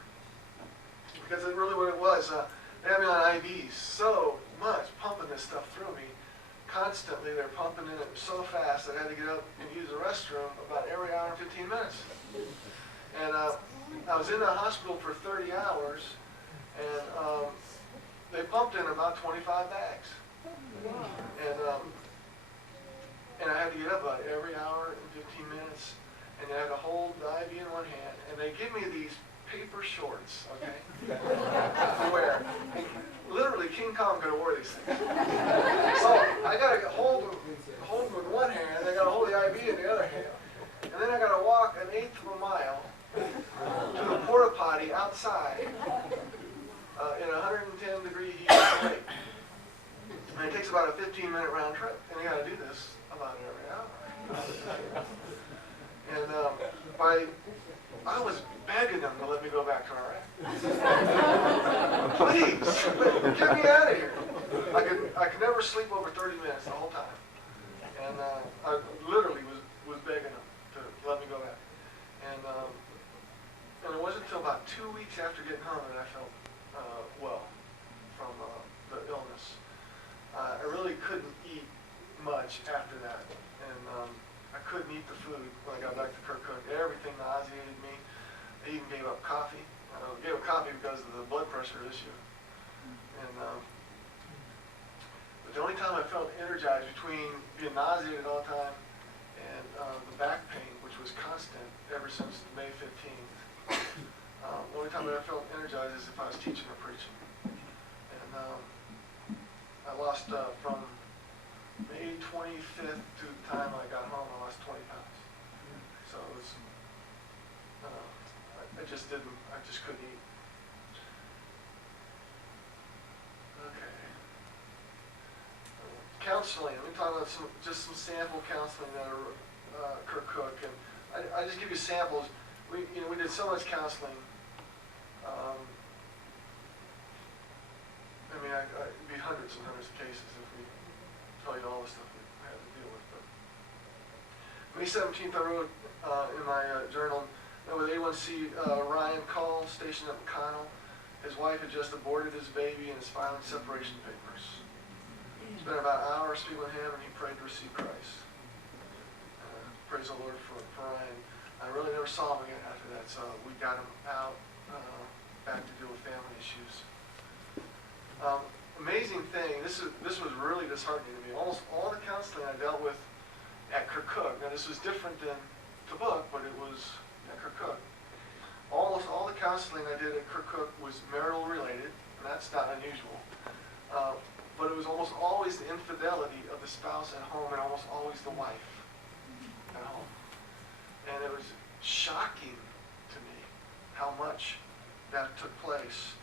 because it's really what it was. They had me on IVs so much, pumping this stuff through me. Constantly, they're pumping in it so fast that I had to get up and use the restroom about every hour and 15 minutes. And I was in the hospital for 30 hours, and they pumped in about 25 bags. And I had to get up about every hour and 15 minutes, and I had to hold the IV in one hand, and they give me these paper shorts, okay, to wear. And literally, King Kong could have wore these things. So I got to hold them with one hand, and I got to hold the IV in the other hand. And then I got to walk an eighth of a mile to the porta potty outside in 110-degree heat of the lake. And it takes about a 15-minute round trip, and you got to do this about every hour. And I was begging them to let me go back to Iraq. Please, get me out of here. I could never sleep over 30 minutes the whole time. And I literally was begging them to let me go back. And it wasn't until about 2 weeks after getting home that I felt well from the illness. I really couldn't eat much after that. And I couldn't eat the food when I got back to Kirkuk. Everything nauseated me. I even gave up coffee. I gave up coffee because of the blood pressure issue. And but the only time I felt energized between being nauseated all the time and the back pain, which was constant ever since May 15th, the only time that I felt energized is if I was teaching or preaching. And I lost from May 25th to the time I got home, I lost 20 pounds. So it was, I just couldn't eat. Okay. Counseling, let me talk about just some sample counseling that are Kirkuk. And I just give you samples. We did so much counseling. It'd be hundreds and hundreds of cases if we tell you all the stuff we had to deal with. But May 17th, I wrote in my journal, with A1C Ryan Call, stationed at McConnell. His wife had just aborted his baby and is filing separation papers. Spent about an hour speaking with him, and he prayed to receive Christ. Praise the Lord for Ryan. I really never saw him again after that, so we got him out back to deal with family issues. Amazing thing, this was really disheartening to me. Almost all the counseling I dealt with at Kirkuk, now this was different than Tabuk, but it was at Kirkuk. Almost all the counseling I did at Kirkuk was marital related, and that's not unusual. But it was almost always the infidelity of the spouse at home and almost always the wife at home. And it was shocking to me how much that took place.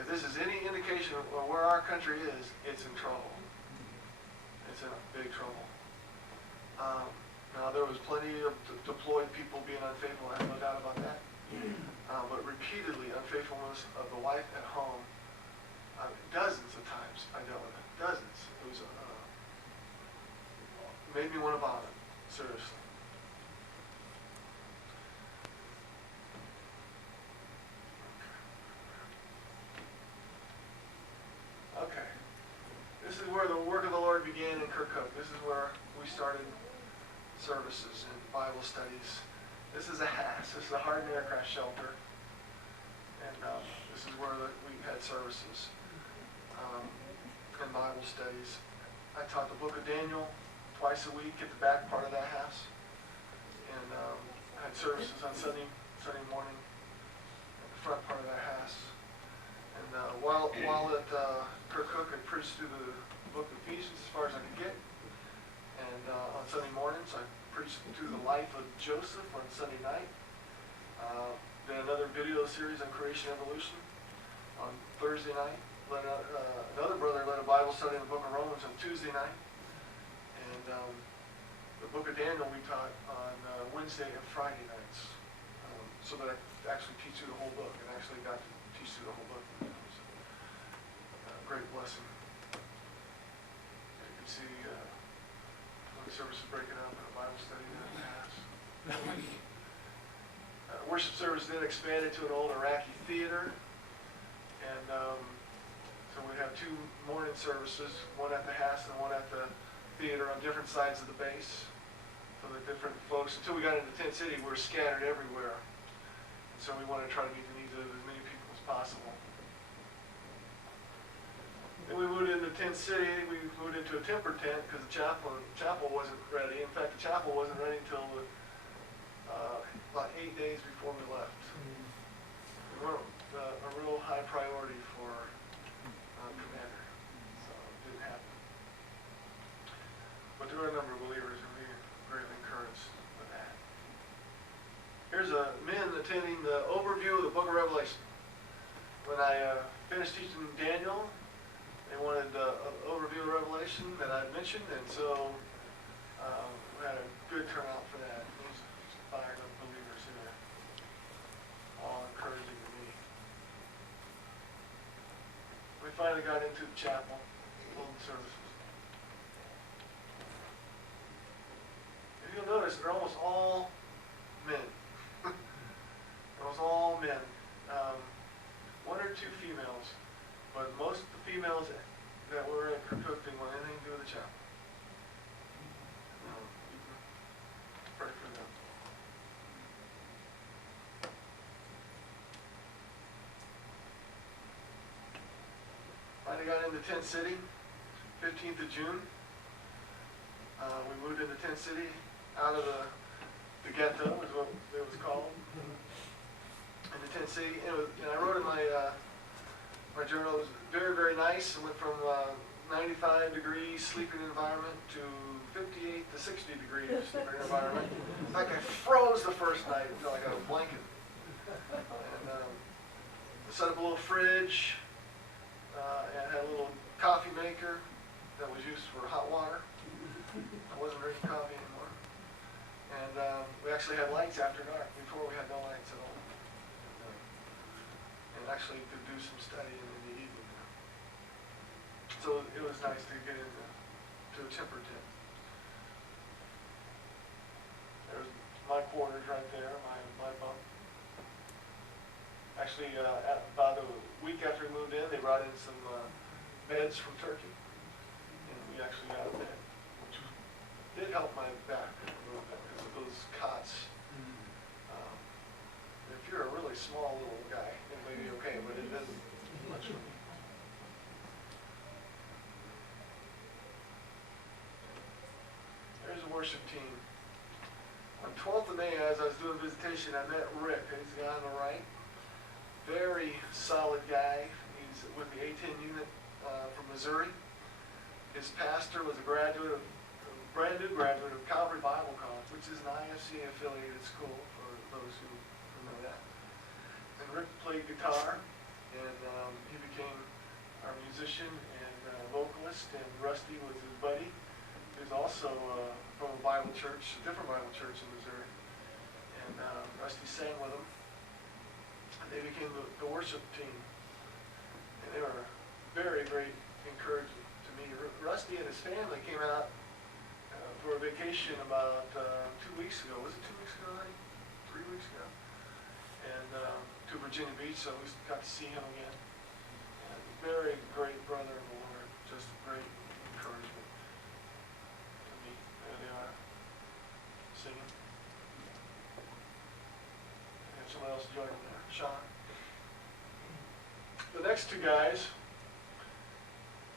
If this is any indication of where our country is, it's in trouble. It's in big trouble. Now, there was plenty of deployed people being unfaithful, I have no doubt about that. But repeatedly, unfaithfulness of the wife at home, dozens of times I dealt with it. Dozens. It was made me want to vomit, seriously. Okay. This is where the work of the Lord began in Kirkuk. This is where we started services and Bible studies. This is a HAS. This is a hardened aircraft shelter. And this is where we had services and Bible studies. I taught the book of Daniel twice a week at the back part of that house. And I had services on Sunday morning at the front part of that house. And while at Kirkuk, I preached through the book of Ephesians as far as I could get. And on Sunday mornings, I preached through the life of Joseph on Sunday night. Then another video series on creation evolution on Thursday night. Another brother led a Bible study in the book of Romans on Tuesday night. And the book of Daniel we taught on Wednesday and Friday nights. So that I could actually teach through the whole book, and actually got to teach through the whole book. It was a great blessing. You can see the services breaking up in a Bible study that it has. Worship service then expanded to an old Iraqi theater, and so we have two morning services, one at the house and one at the theater on different sides of the base. So the different folks, until we got into Tent City, we were scattered everywhere. so we want to try to meet the needs of as many people as possible. Then we moved into Tent City. We moved into a temper tent because the chapel wasn't ready. In fact, the chapel wasn't ready until about 8 days before we left. We weren't a real high priority for Commander, so it didn't happen. But there were a number of believers, and we were greatly encouraged with that. Here's men attending the overview of the book of Revelation. When I finished teaching Daniel, they wanted an overview of Revelation that I mentioned, and so we had a good turnout for that. There's fired up believers here, all encouraging to me. We finally got into the chapel, holding services. If you'll notice, they're almost all men. Almost all men. One or two females, but most of the females that were at Kirkuk didn't want anything to do with the chapel. You can pray for them. Finally got into Tent City, 15th of June. We moved into Tent City out of the ghetto, is what it was called. Into Tent City, and I wrote in my journal, it was very, very nice. It went from 95 degrees sleeping environment to 58 to 60 degrees sleeping environment. In fact, I froze the first night until I got a blanket. And set up a little fridge, and had a little coffee maker that was used for hot water. I wasn't drinking coffee anymore. And we actually had lights after dark. Before we had no lights at all. And actually could do some studying in the evening. So it was nice to get into a temper tent. There's my quarters right there, my bunk. Actually, about a week after we moved in, they brought in some beds from Turkey. And we actually got a bed, which did help my back a little bit because of those cots. If you're a really small little guy, it may be okay, but it doesn't do much for me. There's a worship team. On 12th of May, as I was doing visitation, I met Rick. He's the guy on the right. Very solid guy. He's with the A-10 unit from Missouri. His pastor was a brand new graduate of Calvary Bible College, which is an IFC-affiliated school for those who know that. And Rick played guitar, and he became our musician and vocalist, and Rusty was his buddy. He was also from a Bible church, a different Bible church in Missouri. And Rusty sang with him. And they became the worship team. And they were very, very encouraging to me. Rusty and his family came out for a vacation about 2 weeks ago. Was it 2 weeks ago, honey? 3 weeks ago? And to Virginia Beach, so we got to see him again. And very great brother in the Lord. Just great encouragement to me. There they are, singing. And someone else joining there, Sean. The next two guys,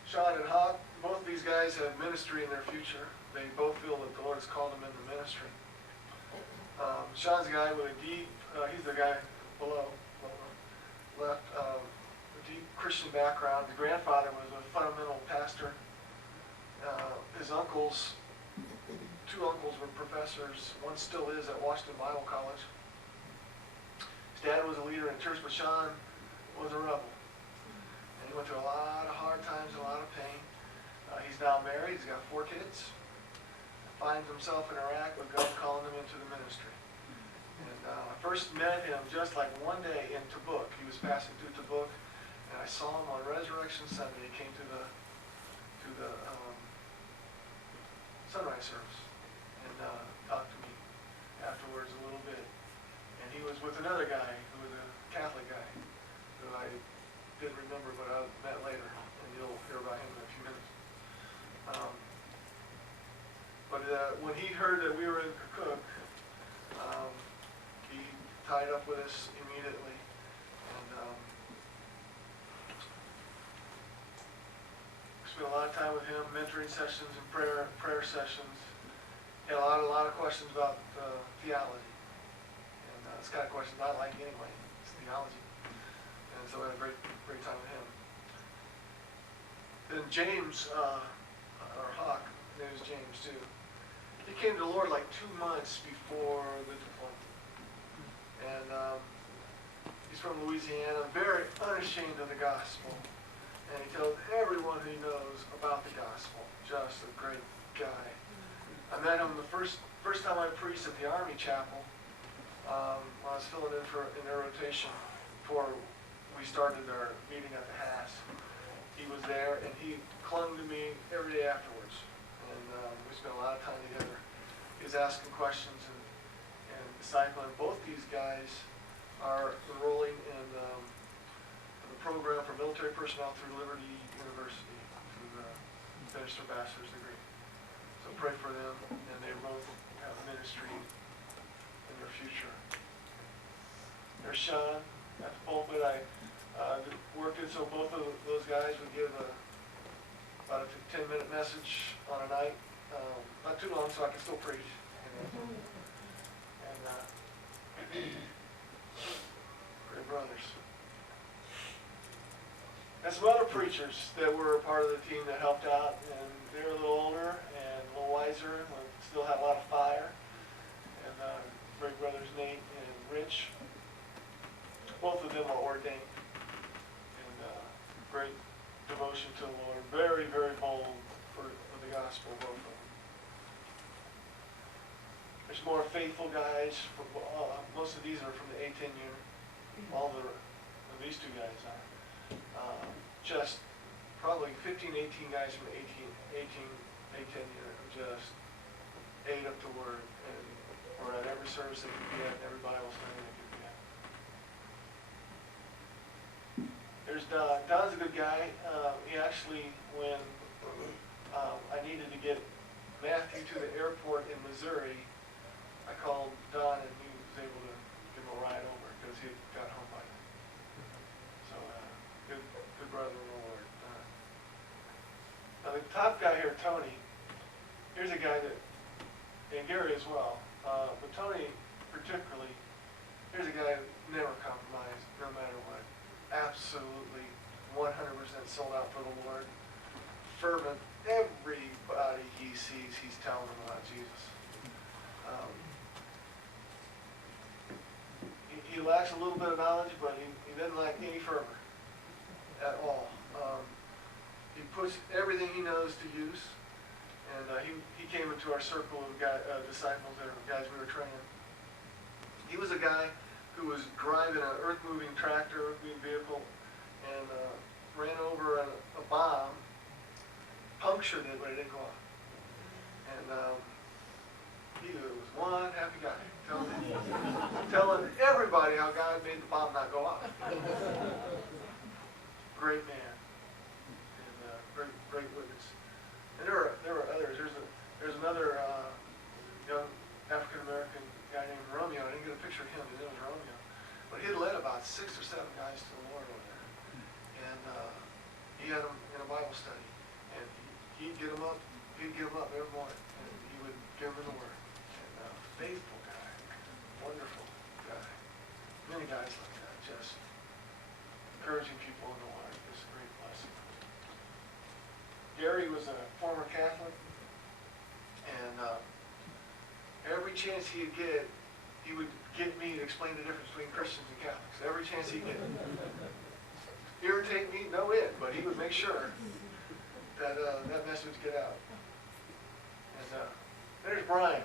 Sean and Hawk, both of these guys have ministry in their future. They both feel that the Lord has called them into ministry. Sean's the guy with a deep, he's the guy below, left, a deep Christian background. His grandfather was a fundamental pastor. His uncles, two uncles were professors. One still is at Washington Bible College. His dad was a leader in church, but Sean was a rebel. And he went through a lot of hard times, a lot of pain. He's now married. He's got 4 kids. Finds himself in Iraq with God calling him into the ministry. And I first met him just like one day in Tabuk. He was passing through Tabuk, and I saw him on Resurrection Sunday. He came to the sunrise service and talked to me afterwards a little bit. And he was with another guy who was a Catholic guy who I didn't remember, but I met later, and you'll hear about him in a few minutes. But when he heard that we were in Kirkuk, he tied up with us immediately. And we spent a lot of time with him, mentoring sessions and prayer sessions. He had a lot of questions about theology. And it's the kind of questions I like anyway. It's theology. And so we had a great time with him. Then James, or Hawk, his name is James too. He came to the Lord like 2 months before the deployment. And he's from Louisiana, very unashamed of the gospel. And he tells everyone who he knows about the gospel. Just a great guy. I met him the first time I preached at the Army Chapel. I was filling in their rotation before we started our meeting at the Haas. He was there, and he clung to me every day afterwards. And we spent a lot of time together. He was asking questions and discipling. Both these guys are enrolling in the program for military personnel through Liberty University, through the finished their bachelor's degree. So pray for them, and they both have ministry in their future. There's Sean at the pulpit. I worked it so both of those guys would give about a 10-minute message on a night. Not too long, so I can still preach. And great brothers. And some other preachers that were a part of the team that helped out, and they're a little older and a little wiser, and still have a lot of fire. And great brothers Nate and Rich. Both of them are ordained. Great devotion to the Lord. Very, very bold for the gospel, both of them. There's more faithful guys. Most of these are from the A10 unit. These two guys are. Just probably 15, 18 guys from the A10 unit who just ate up the word and were at every service they could be at, every Bible study they could be at. There's Don. Don's a good guy. He actually, when I needed to get Matthew to the airport in Missouri, I called Don and he was able to give him a ride over because he got home by then. So, good brother in the Lord. Now the top guy here, Tony, here's a guy that, and Gary as well, but Tony particularly, here's a guy that never compromised, no matter what. Absolutely 100% sold out for the Lord. Fervent. Everybody he sees, he's telling them about Jesus. He lacks a little bit of knowledge, but he doesn't lack any fervor at all. He puts everything he knows to use. And he came into our circle of disciples, or guys we were training. He was a guy who was driving an earth-moving tractor, earth-moving vehicle, and ran over a bomb, punctured it, but it didn't go off. And he was one happy guy, telling everybody how God made the bomb not go off. Great man, and great witness. And there were others. There's another young African-American guy named Romeo. I didn't get a picture of him, but it was Romeo. But he had led about 6 or 7 guys to the Lord over there. And he had them in a Bible study. And he'd get them up every morning. And he would give them the Word. And faithful guy. Wonderful guy. Many guys like that. Just encouraging people in the Lord. It's a great blessing. Gary was a former Catholic. And every chance he'd get, he would get me to explain the difference between Christians and Catholics. Every chance he'd get. Irritate me, no end, but he would make sure that that message get out. And there's Brian.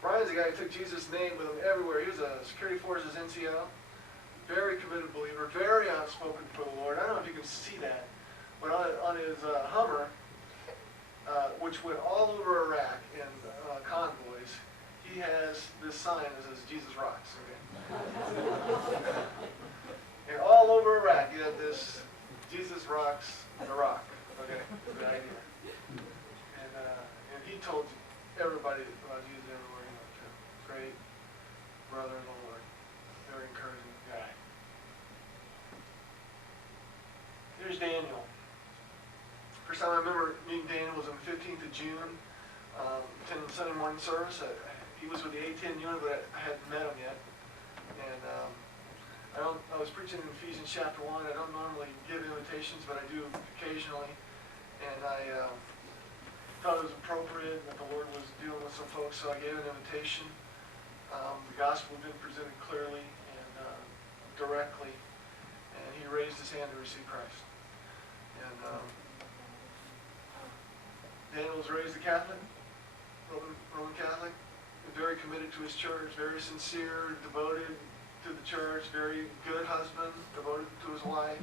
Brian's the guy who took Jesus' name with him everywhere. He was a security forces NCO, very committed believer, very outspoken for the Lord. I don't know if you can see that, but on his Hummer, which went all over Iraq in convoys, he has this sign that says Jesus rocks. Okay? And all over Iraq, you have this Jesus rocks Iraq. Okay, good idea. And he told everybody about Jesus everywhere he went to. Great brother in the Lord. very encouraging guy. Here's Daniel. First time I remember meeting Daniel was on the 15th of June, attending the Sunday morning service. He was with the A10 unit, but I hadn't met him yet. And I was preaching in Ephesians chapter 1. I don't normally give invitations, but I do occasionally. And I thought it was appropriate that the Lord was dealing with some folks, so I gave an invitation. The gospel had been presented clearly and directly, and he raised his hand to receive Christ. And Daniel was raised a Catholic, Roman Catholic, very committed to his church, very sincere, devoted to the church, very good husband, devoted to his wife.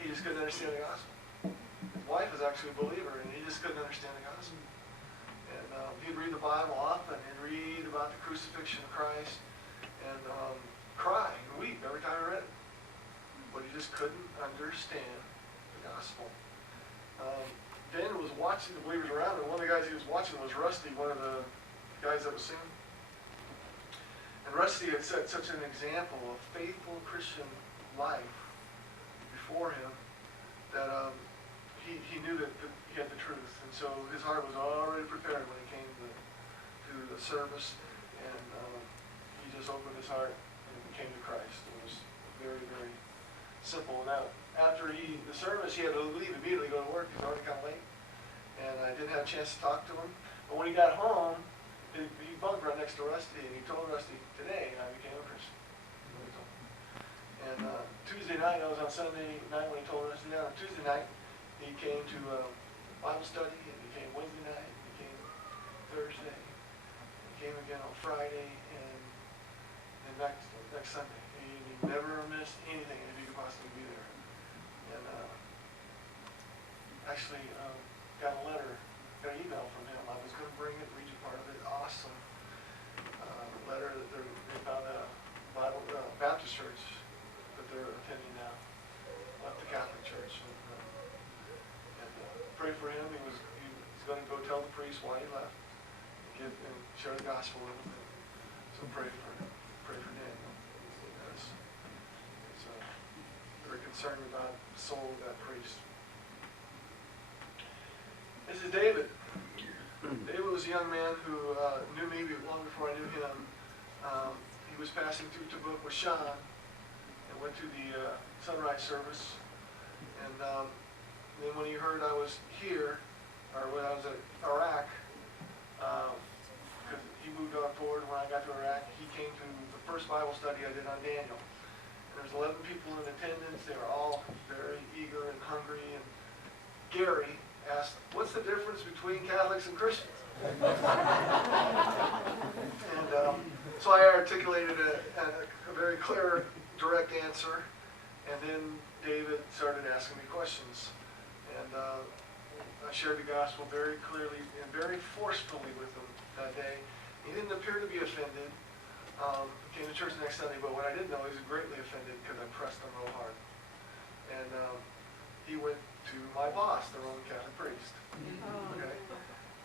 He just couldn't understand the gospel. His wife was actually a believer, and he just couldn't understand the gospel. And he'd read the Bible often, and read about the crucifixion of Christ, and cry and weep every time he read it. But he just couldn't understand the gospel. Daniel was watching the believers around him. One of the guys he was watching was Rusty, one of the guys that was singing. And Rusty had set such an example of faithful Christian life before him that he knew that he had the truth. And so his heart was already prepared when he came to the service. And he just opened his heart and came to Christ. It was very, very simple. Now, after the service, he had to leave immediately, go to work. He was already kind of late. And I didn't have a chance to talk to him. But when he got home, he bunked right next to Rusty, and he told Rusty, today I became a Christian. And Tuesday night, I was on Sunday night when he told Rusty that. On Tuesday night, he came to Bible study, and he came Wednesday night, he came Thursday, he came again on Friday, and next Sunday. He never missed anything if he could possibly be there. And actually got an email from him. I was going to bring it, read you part of it. Awesome letter that they found a Baptist church that they're attending now, not the Catholic church. And pray for him. He's going to go tell the priest why he left, and share the gospel with him. So pray for Daniel. He's very concerned about the soul of that priest. This is David. David was a young man who knew me long before I knew him. He was passing through Tabuk with Sean and went to the sunrise service. And then when he heard I was here, or when I was at Iraq, because he moved on forward when I got to Iraq, he came to the first Bible study I did on Daniel. And there was 11 people in attendance. They were all very eager and hungry. And Gary asked, what's the difference between Catholics and Christians? And so I articulated a very clear, direct answer, and then David started asking me questions. And I shared the gospel very clearly and very forcefully with him that day. He didn't appear to be offended. Came to church the next Sunday, but what I didn't know, he was greatly offended because I pressed him real hard. And he went to my boss, the Roman Catholic priest. Okay?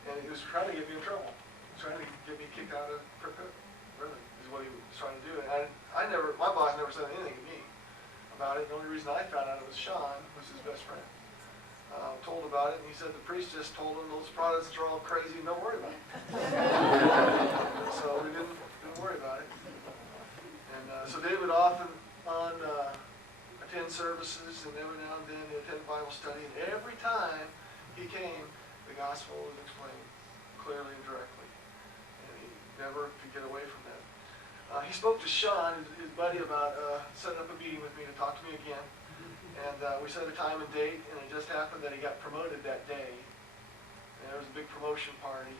And he was trying to get me in trouble. He was trying to get me kicked out of Kirkuk, really, is what he was trying to do. And my boss never said anything to me about it. The only reason I found out it was Sean, who's his best friend. Told about it, and he said the priest just told him those Protestants are all crazy, don't worry about it. So we didn't worry about it. And so David often attend services, and every now and then he attend Bible study, and every time he came, the gospel was explained clearly and directly. And he never could get away from that. He spoke to Sean, his buddy, about setting up a meeting with me to talk to me again. And we set a time and date, and it just happened that he got promoted that day. And there was a big promotion party,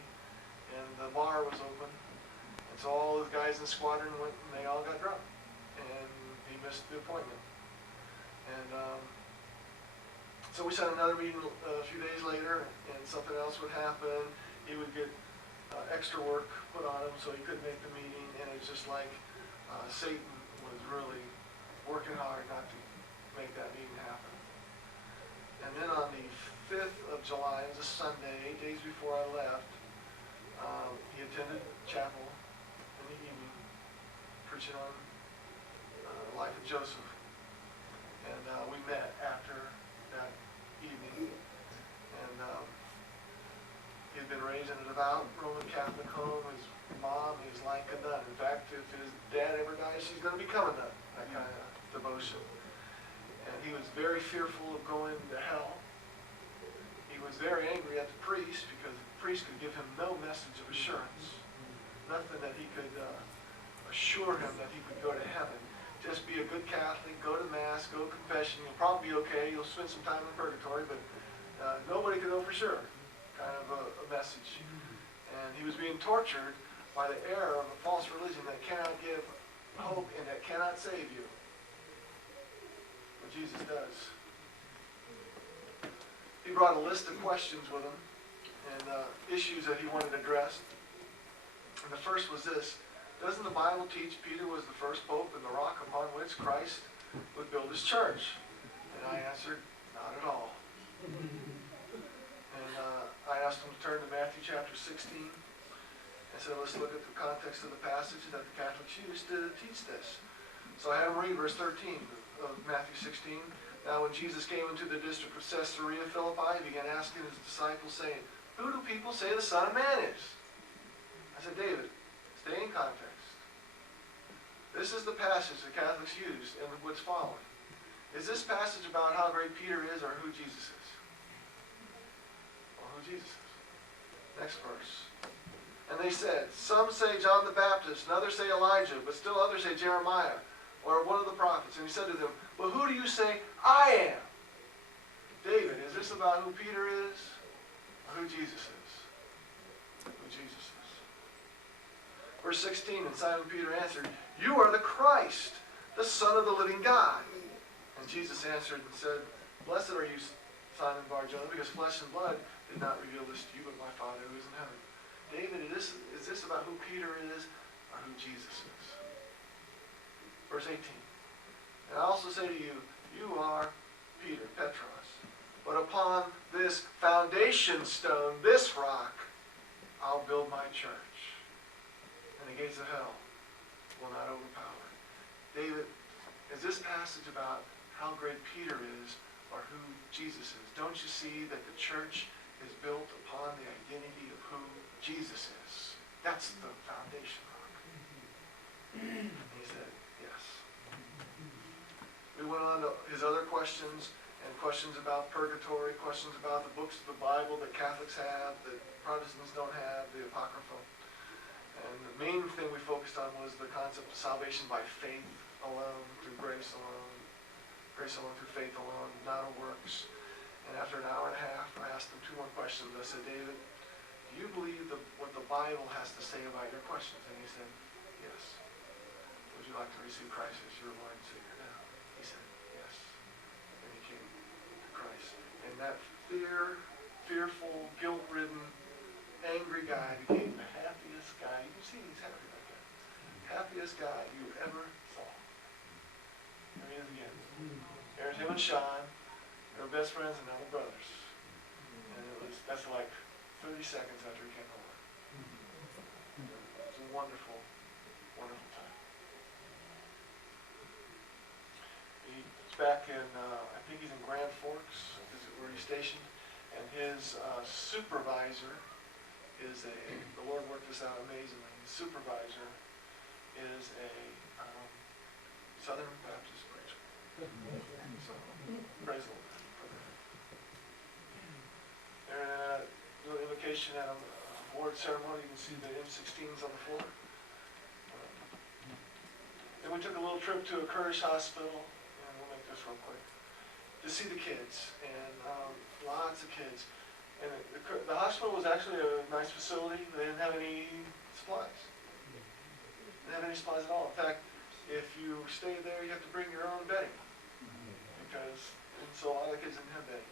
and the bar was open. And so all the guys in the squadron went, and they all got drunk. And he missed the appointment. And so we set another meeting a few days later, and something else would happen. He would get extra work put on him, so he couldn't make the meeting. And it was just like Satan was really working hard not to make that meeting happen. And then on the 5th of July, it was a Sunday, 8 days before I left, he attended chapel in the evening, preaching on Joseph. And we met after that evening. And he had been raised in a devout Roman Catholic home. His mom is like a nun. In fact, if his dad ever dies, she's going to become a nun. That kind of devotion. And he was very fearful of going to hell. He was very angry at the priest because the priest could give him no message of assurance. Nothing that he could assure him that he could go to heaven. Just be a good Catholic, go to Mass, go to confession. You'll probably be okay. You'll spend some time in purgatory, but nobody could know for sure. Kind of a message. And he was being tortured by the error of a false religion that cannot give hope and that cannot save you. But Jesus does. He brought a list of questions with him and issues that he wanted addressed. And the first was this: doesn't the Bible teach Peter was the first pope and the rock upon which Christ would build his church? And I answered, not at all. And I asked him to turn to Matthew chapter 16. I said, let's look at the context of the passage that the Catholics used to teach this. So I had him read verse 13 of Matthew 16. Now when Jesus came into the district of Caesarea Philippi, he began asking his disciples, saying, who do people say the Son of Man is? I said, David, stay in context. This is the passage the Catholics use and what's following. Is this passage about how great Peter is or who Jesus is? Or who Jesus is? Next verse. And they said, some say John the Baptist, and others say Elijah, but still others say Jeremiah, or one of the prophets. And he said to them, well, who do you say I am? David, is this about who Peter is or who Jesus is? Who Jesus is. Verse 16, and Simon Peter answered, you are the Christ, the Son of the living God. And Jesus answered and said, blessed are you, Simon Bar-Jonah, because flesh and blood did not reveal this to you, but my Father who is in heaven. David, is this about who Peter is or who Jesus is? Verse 18. And I also say to you, you are Peter, Petros. But upon this foundation stone, this rock, I'll build my church. And the gates of hell will not overpower it. David, is this passage about how great Peter is or who Jesus is? Don't you see that the church is built upon the identity of who Jesus is? That's the foundation rock. He said, yes. We went on to his other questions, and questions about purgatory, questions about the books of the Bible that Catholics have, that Protestants don't have, the Apocrypha. And the main thing we focused on was the concept of salvation by faith alone, through grace alone through faith alone, not of works. And after an hour and a half, I asked him two more questions. I said, David, do you believe what the Bible has to say about your questions? And he said, yes. Would you like to receive Christ as your Lord and Savior now? He said, yes. And he came to Christ. And that fearful, guilt-ridden, angry guy became the happiest guy. You can see he's happy like that. Happiest guy you ever saw. There he is again. There's him and Sean. They were best friends and now they're brothers. And that's like 30 seconds after he came over. It was a wonderful, wonderful time. He's back in, I think he's in Grand Forks, is where he's stationed. And his supervisor is the Lord worked this out amazingly. His supervisor is a Southern Baptist preacher. So, praise the Lord. And do an invocation at an award ceremony. You can see the M16s on the floor. Then we took a little trip to a Kurdish hospital, and we'll make this real quick, to see the kids, and lots of kids. And the hospital was actually a nice facility. They didn't have any supplies. They didn't have any supplies at all. In fact, if you stayed there, you have to bring your own bedding. And so a lot of the kids didn't have bedding.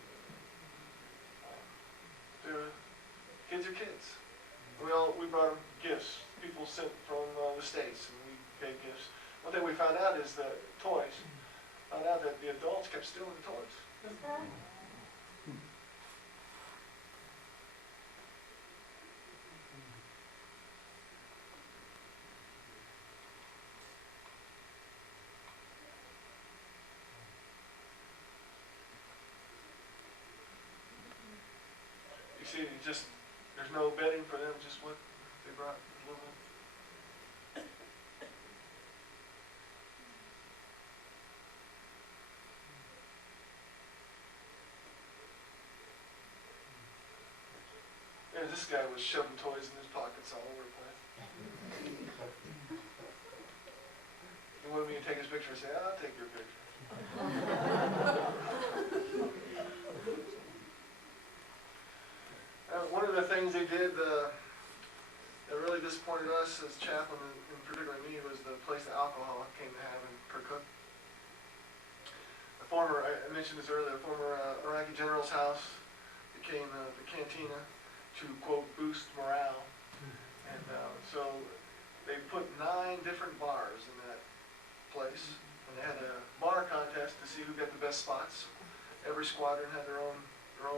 Kids are kids. We brought them gifts. People sent from the States, and we gave gifts. One thing we found out is that toys. Found out that the adults kept stealing the toys. You see, there's no bedding for them, just what they brought, a little bit. Yeah, this guy was shoving toys in his pockets all over the place. He wanted me to take his picture and say, I'll take your picture. One of the things they did that really disappointed us as chaplain, and particularly me, was the place that alcohol came to have in Kirkuk. A former, I mentioned this earlier, a former Iraqi general's house became the cantina to, quote, boost morale. And so they put 9 different bars in that place, and they had a bar contest to see who got the best spots. Every squadron had their own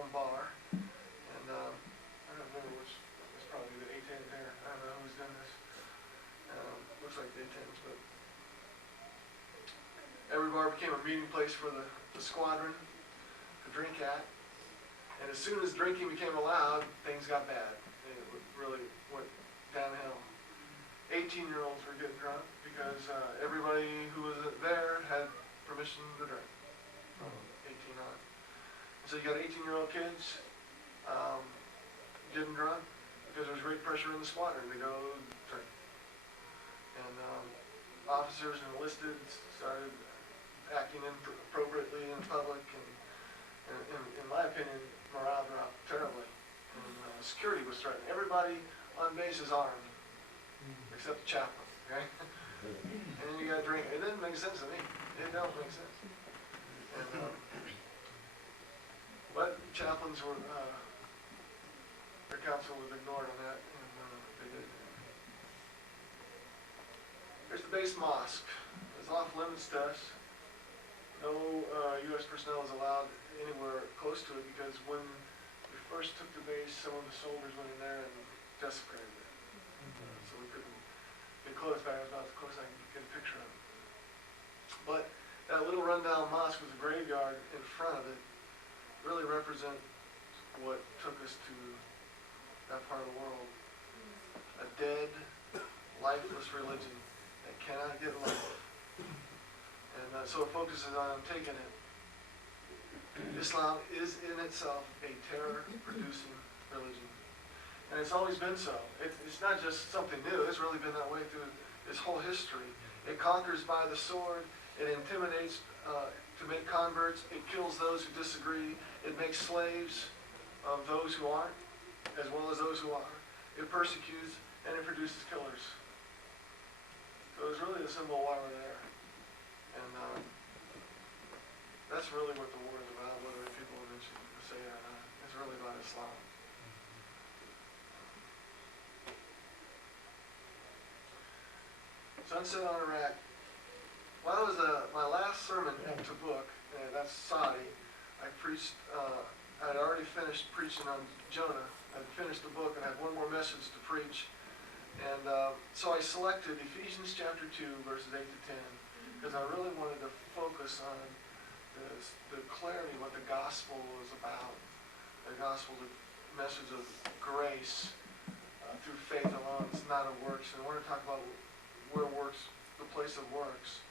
bar, and I don't remember which. It's probably the A-10 there. I don't know who's done this. Looks like the A-10s, but every bar became a meeting place for the squadron to drink at. And as soon as drinking became allowed, things got bad. It really went downhill. 18-year-olds were getting drunk because everybody who was there had permission to drink from 18 on. So you got 18-year-old kids getting drunk because there's great pressure in the squadron to go drink. And officers and enlisted started acting inappropriately in public, and in my opinion, morale dropped terribly. And security was threatened. Everybody on base is armed, except the chaplain, okay? And then you got to drink. It didn't make sense to me. It don't make sense. And, but chaplains were, their counsel was ignored on that, and they did. Here's the base mosque. It's off limits to us. No U.S. personnel is allowed anywhere close to it because when we first took the base, some of the soldiers went in there and desecrated it. So we couldn't get close. But I was about as close as I could get a picture of it. But that little rundown mosque with a graveyard in front of it really represents what took us to that part of the world. A dead, lifeless religion that cannot get life. And so it focuses on taking it. Islam is in itself a terror-producing religion. And it's always been so. It's not just something new. It's really been that way through its whole history. It conquers by the sword. It intimidates to make converts. It kills those who disagree. It makes slaves of those who aren't, as well as those who are. It persecutes, and it produces killers. So it's really a symbol of why we're there. And that's really what the war is about, whether people mention or say it or not. It's really about Islam. Sunset on Iraq. Well, that was my last sermon to book, and that's Saudi. I preached, I had already finished preaching on Jonah. I had finished the book and I had one more message to preach. And so I selected Ephesians chapter 2, verses 8 to 10, because I really wanted to focus on the clarity of what the gospel was about. The gospel, the message of grace through faith alone. It's not of works. And I want to talk about where works, the place of works.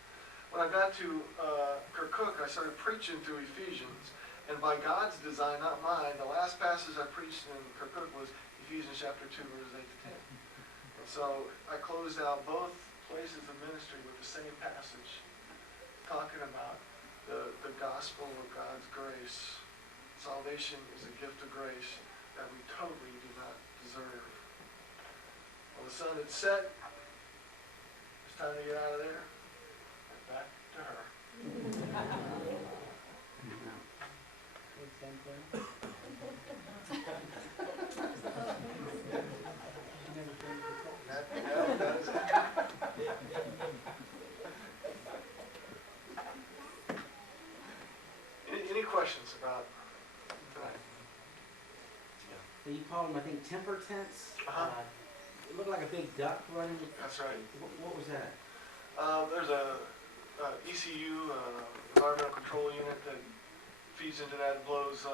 When I got to Kirkuk, I started preaching through Ephesians. And by God's design, not mine, the last passage I preached in Kirkuk was Ephesians chapter 2, verses 8 to 10. And so I closed out both places of ministry with the same passage, talking about the gospel of God's grace. Salvation is a gift of grace that we totally do not deserve. Well, the sun had set. It's time to get out of there and back to her. That is it. Any questions about tonight? So you call them, I think, temper tents? Uh-huh. It looked like a big duck running. That's right. What was that? There's a ECU, environmental control unit, that feeds into that and blows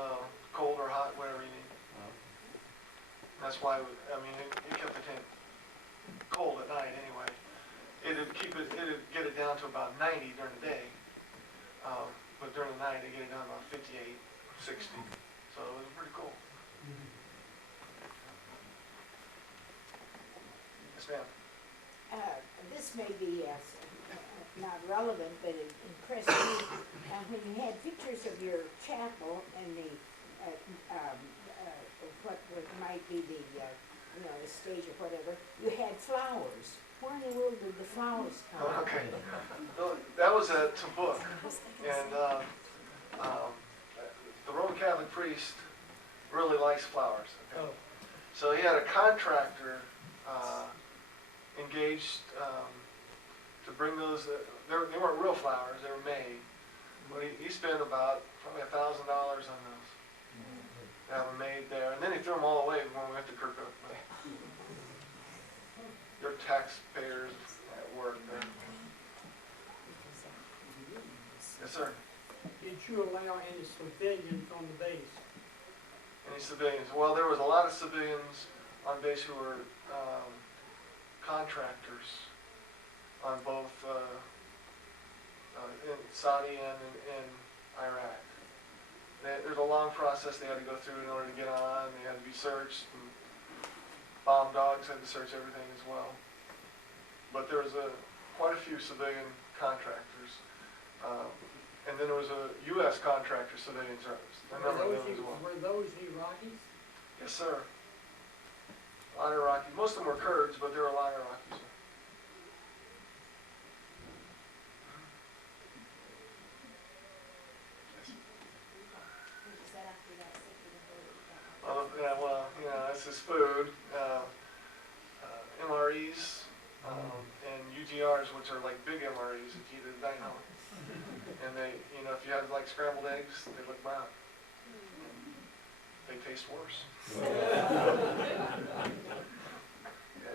cold or hot, whatever you need. Oh. That's why, I mean, it kept the tent cold at night anyway. It'd get it down to about 90 during the day. But during the night, it'd get it down to about 58, 60. So it was pretty cool. Yes, ma'am. This may be not relevant, but it impressed me when you had pictures of your chapel and the what might be the the stage or whatever. You had flowers. Where in the world did the flowers come from? Okay. No, that was a book, and the Roman Catholic priest really likes flowers. Okay? So he had a contractor engaged to bring those. They weren't real flowers; they were made. But he spent about probably $1,000 on those. To have them made there, and then he threw them all away when we went to Kirkuk. They're taxpayers at work there. Yes, sir. Did you allow any civilians on the base? Any civilians? Well, there was a lot of civilians on base who were contractors on both in Saudi and in Iraq. There's a long process they had to go through in order to get on. They had to be searched, and bomb dogs had to search everything as well. But there was quite a few civilian contractors. And then there was a U.S. contractor civilian service. A number of them as well. Were those Iraqis? Yes, sir. A lot of Iraqis. Most of them were Kurds, but there were a lot of Iraqis. Yeah, well, this is food. MREs and UGRs, which are like big MREs that you eat at a dining hall. And they, if you had like scrambled eggs, they look brown. They taste worse. I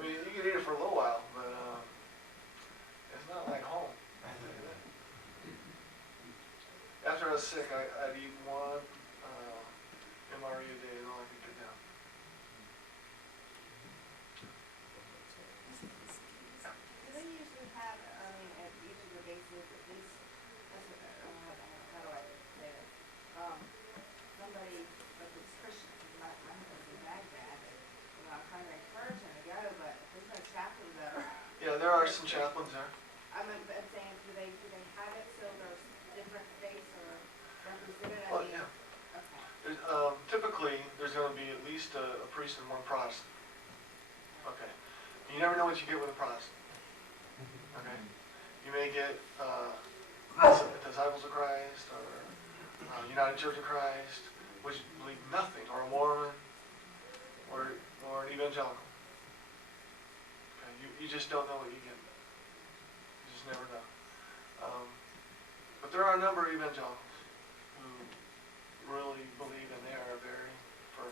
mean, you can eat it for a little while, but it's not like home. After I was sick, I'd eat one MRE a day, and all I could get down. Do they usually have, at each of the bases, at least, how do I say this? Somebody, like it's Christian, my husband's in Baghdad, and I'm kind of encouraging to go, but there's no chaplains there. Yeah, there are some chaplains there. I'm saying, do they have it so there's different faiths or represented? Oh, yeah. Okay. Typically, there's going to be at least a priest and one Protestant. Okay. You never know what you get with a Protestant. Okay. You may get Disciples of Christ or United Church of Christ, which believe nothing, or a Mormon, or an evangelical. Okay. You just don't know what you get. You just never know. But there are a number of evangelicals who really believe, and they are very firm.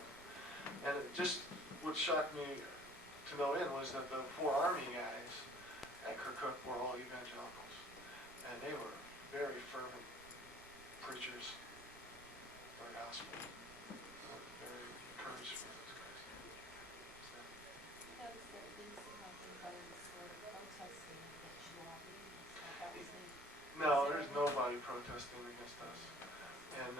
And just what shocked me to no end was that the 4 Army guys at Kirkuk were all evangelicals, and they were very fervent preachers of the gospel. Very encouraged for those guys. So, Noticed there didn't seem like anybody was sort of protesting against you all being so that was the. no, there's nobody protesting against us. And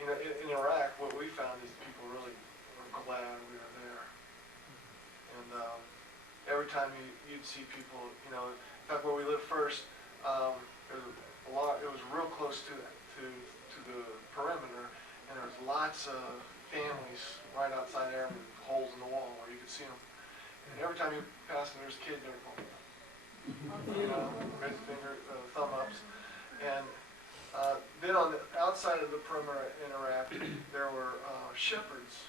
in Iraq, what we found is people really were glad we were there. And every time you'd see people, in fact, where we lived first, there was a lot. It was real close to the perimeter, and there was lots of families right outside there with holes in the wall where you could see them. And every time you passed them, there's a kid there going, raise finger, thumb ups, and. Then on the outside of the perimeter in Iraq, there were shepherds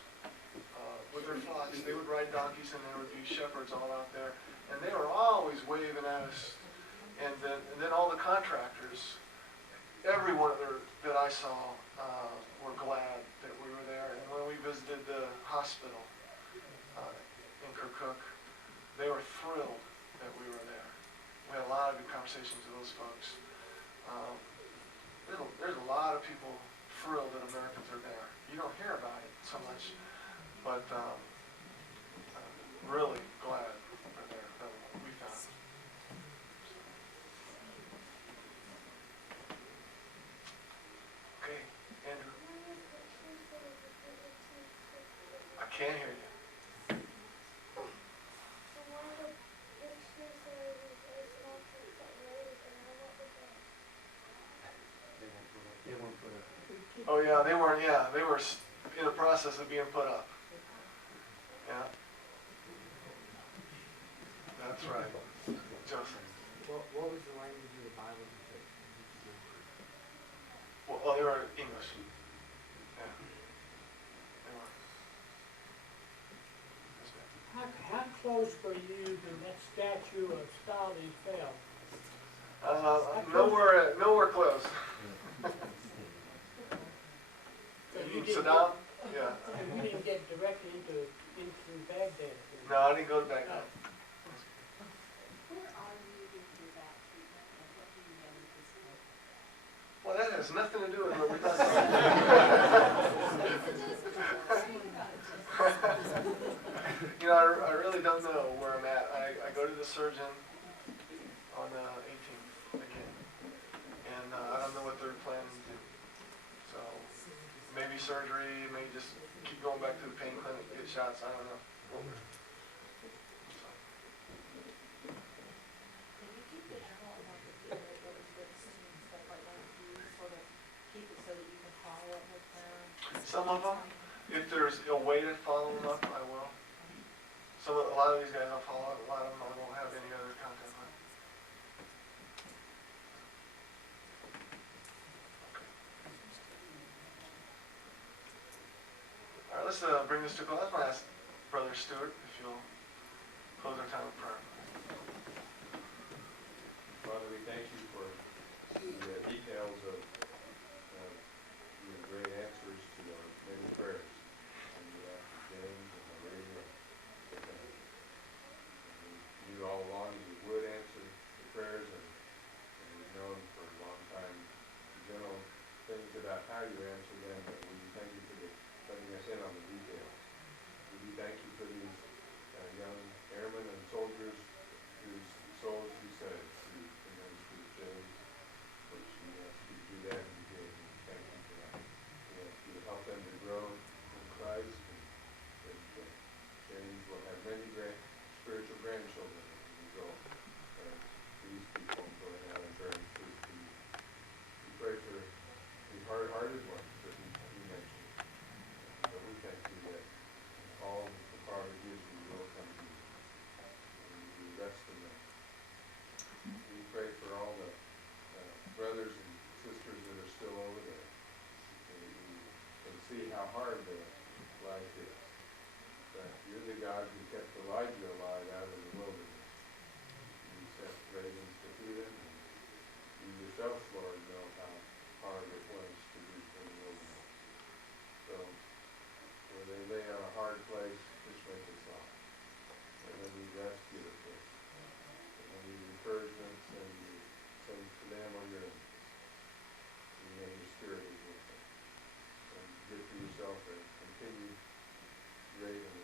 with their flocks. They would ride donkeys, and there would be shepherds all out there, and they were always waving at us. And then all the contractors, everyone that I saw, were glad that we were there. And when we visited the hospital in Kirkuk, they were thrilled that we were there. We had a lot of good conversations with those folks. There's a lot of people thrilled that Americans are there. You don't hear about it so much but really glad for their, what we found. Okay, Andrew. I can't hear you. They won't put up. Oh yeah, they were in the process of being put up. Yeah. That's right. Joseph. What was the language of the Bible that you gave? Well, they were English. Yeah. They were. Yes, ma'am. How close were you to that statue of Stalin fell? Nowhere close. So you didn't Saddam? Yeah. You didn't get directly into Baghdad? No, I didn't go to Baghdad. Where are you with your back treatment, and what do you know at this point? Well, that has nothing to do with what we're talking about. You know, I really don't know where I'm at. I go to the surgeon on the 18th again, and I don't know what they're planning to do. So maybe surgery, maybe just keep going back to the pain clinic, get shots. I don't know. Can you keep the journal of the people that go to services and stuff like that? Do you sort of keep it so that you can follow up with them? Some of them, if there's a way to follow them up, I will. A lot of these guys I'll follow up, a lot of them I won't have any other contact with. Okay. All right, let's bring this to a close. I'm going to ask Brother Stewart if you'll close our time with prayer. Father, we thank you for the details of your great answers to our many prayers. And we ask for James and Maria. We knew all along you would answer the prayers, and we've known for a long time general things about how you answer them, but we thank you for letting us in on the details. We thank you for these young airmen and soldiers whose souls you saved through the ministry of James, which we ask you to do that, and you did. Thank you for that. We ask you to help them to grow in Christ, and that James will have many great spiritual grandchildren as a result of these people going out and bearing fruit to you. We pray for the hard-hearted ones that you mentioned, but we thank you that all the Father gives you will come to you, and you rest in them. We pray for all the brothers and sisters that are still over there, and you can see how hard their life is. But you're the God who kept Elijah alive out in the wilderness. You sent ravens to feed him, and you yourself, Lord, know how hard it was to be in the wilderness. So, where they lay on a hard place, just make it soft. And then you rest beautifully. And then you encouragements, and you send to them on your enemies. You know your spirit is with them. And give to yourself a continued great and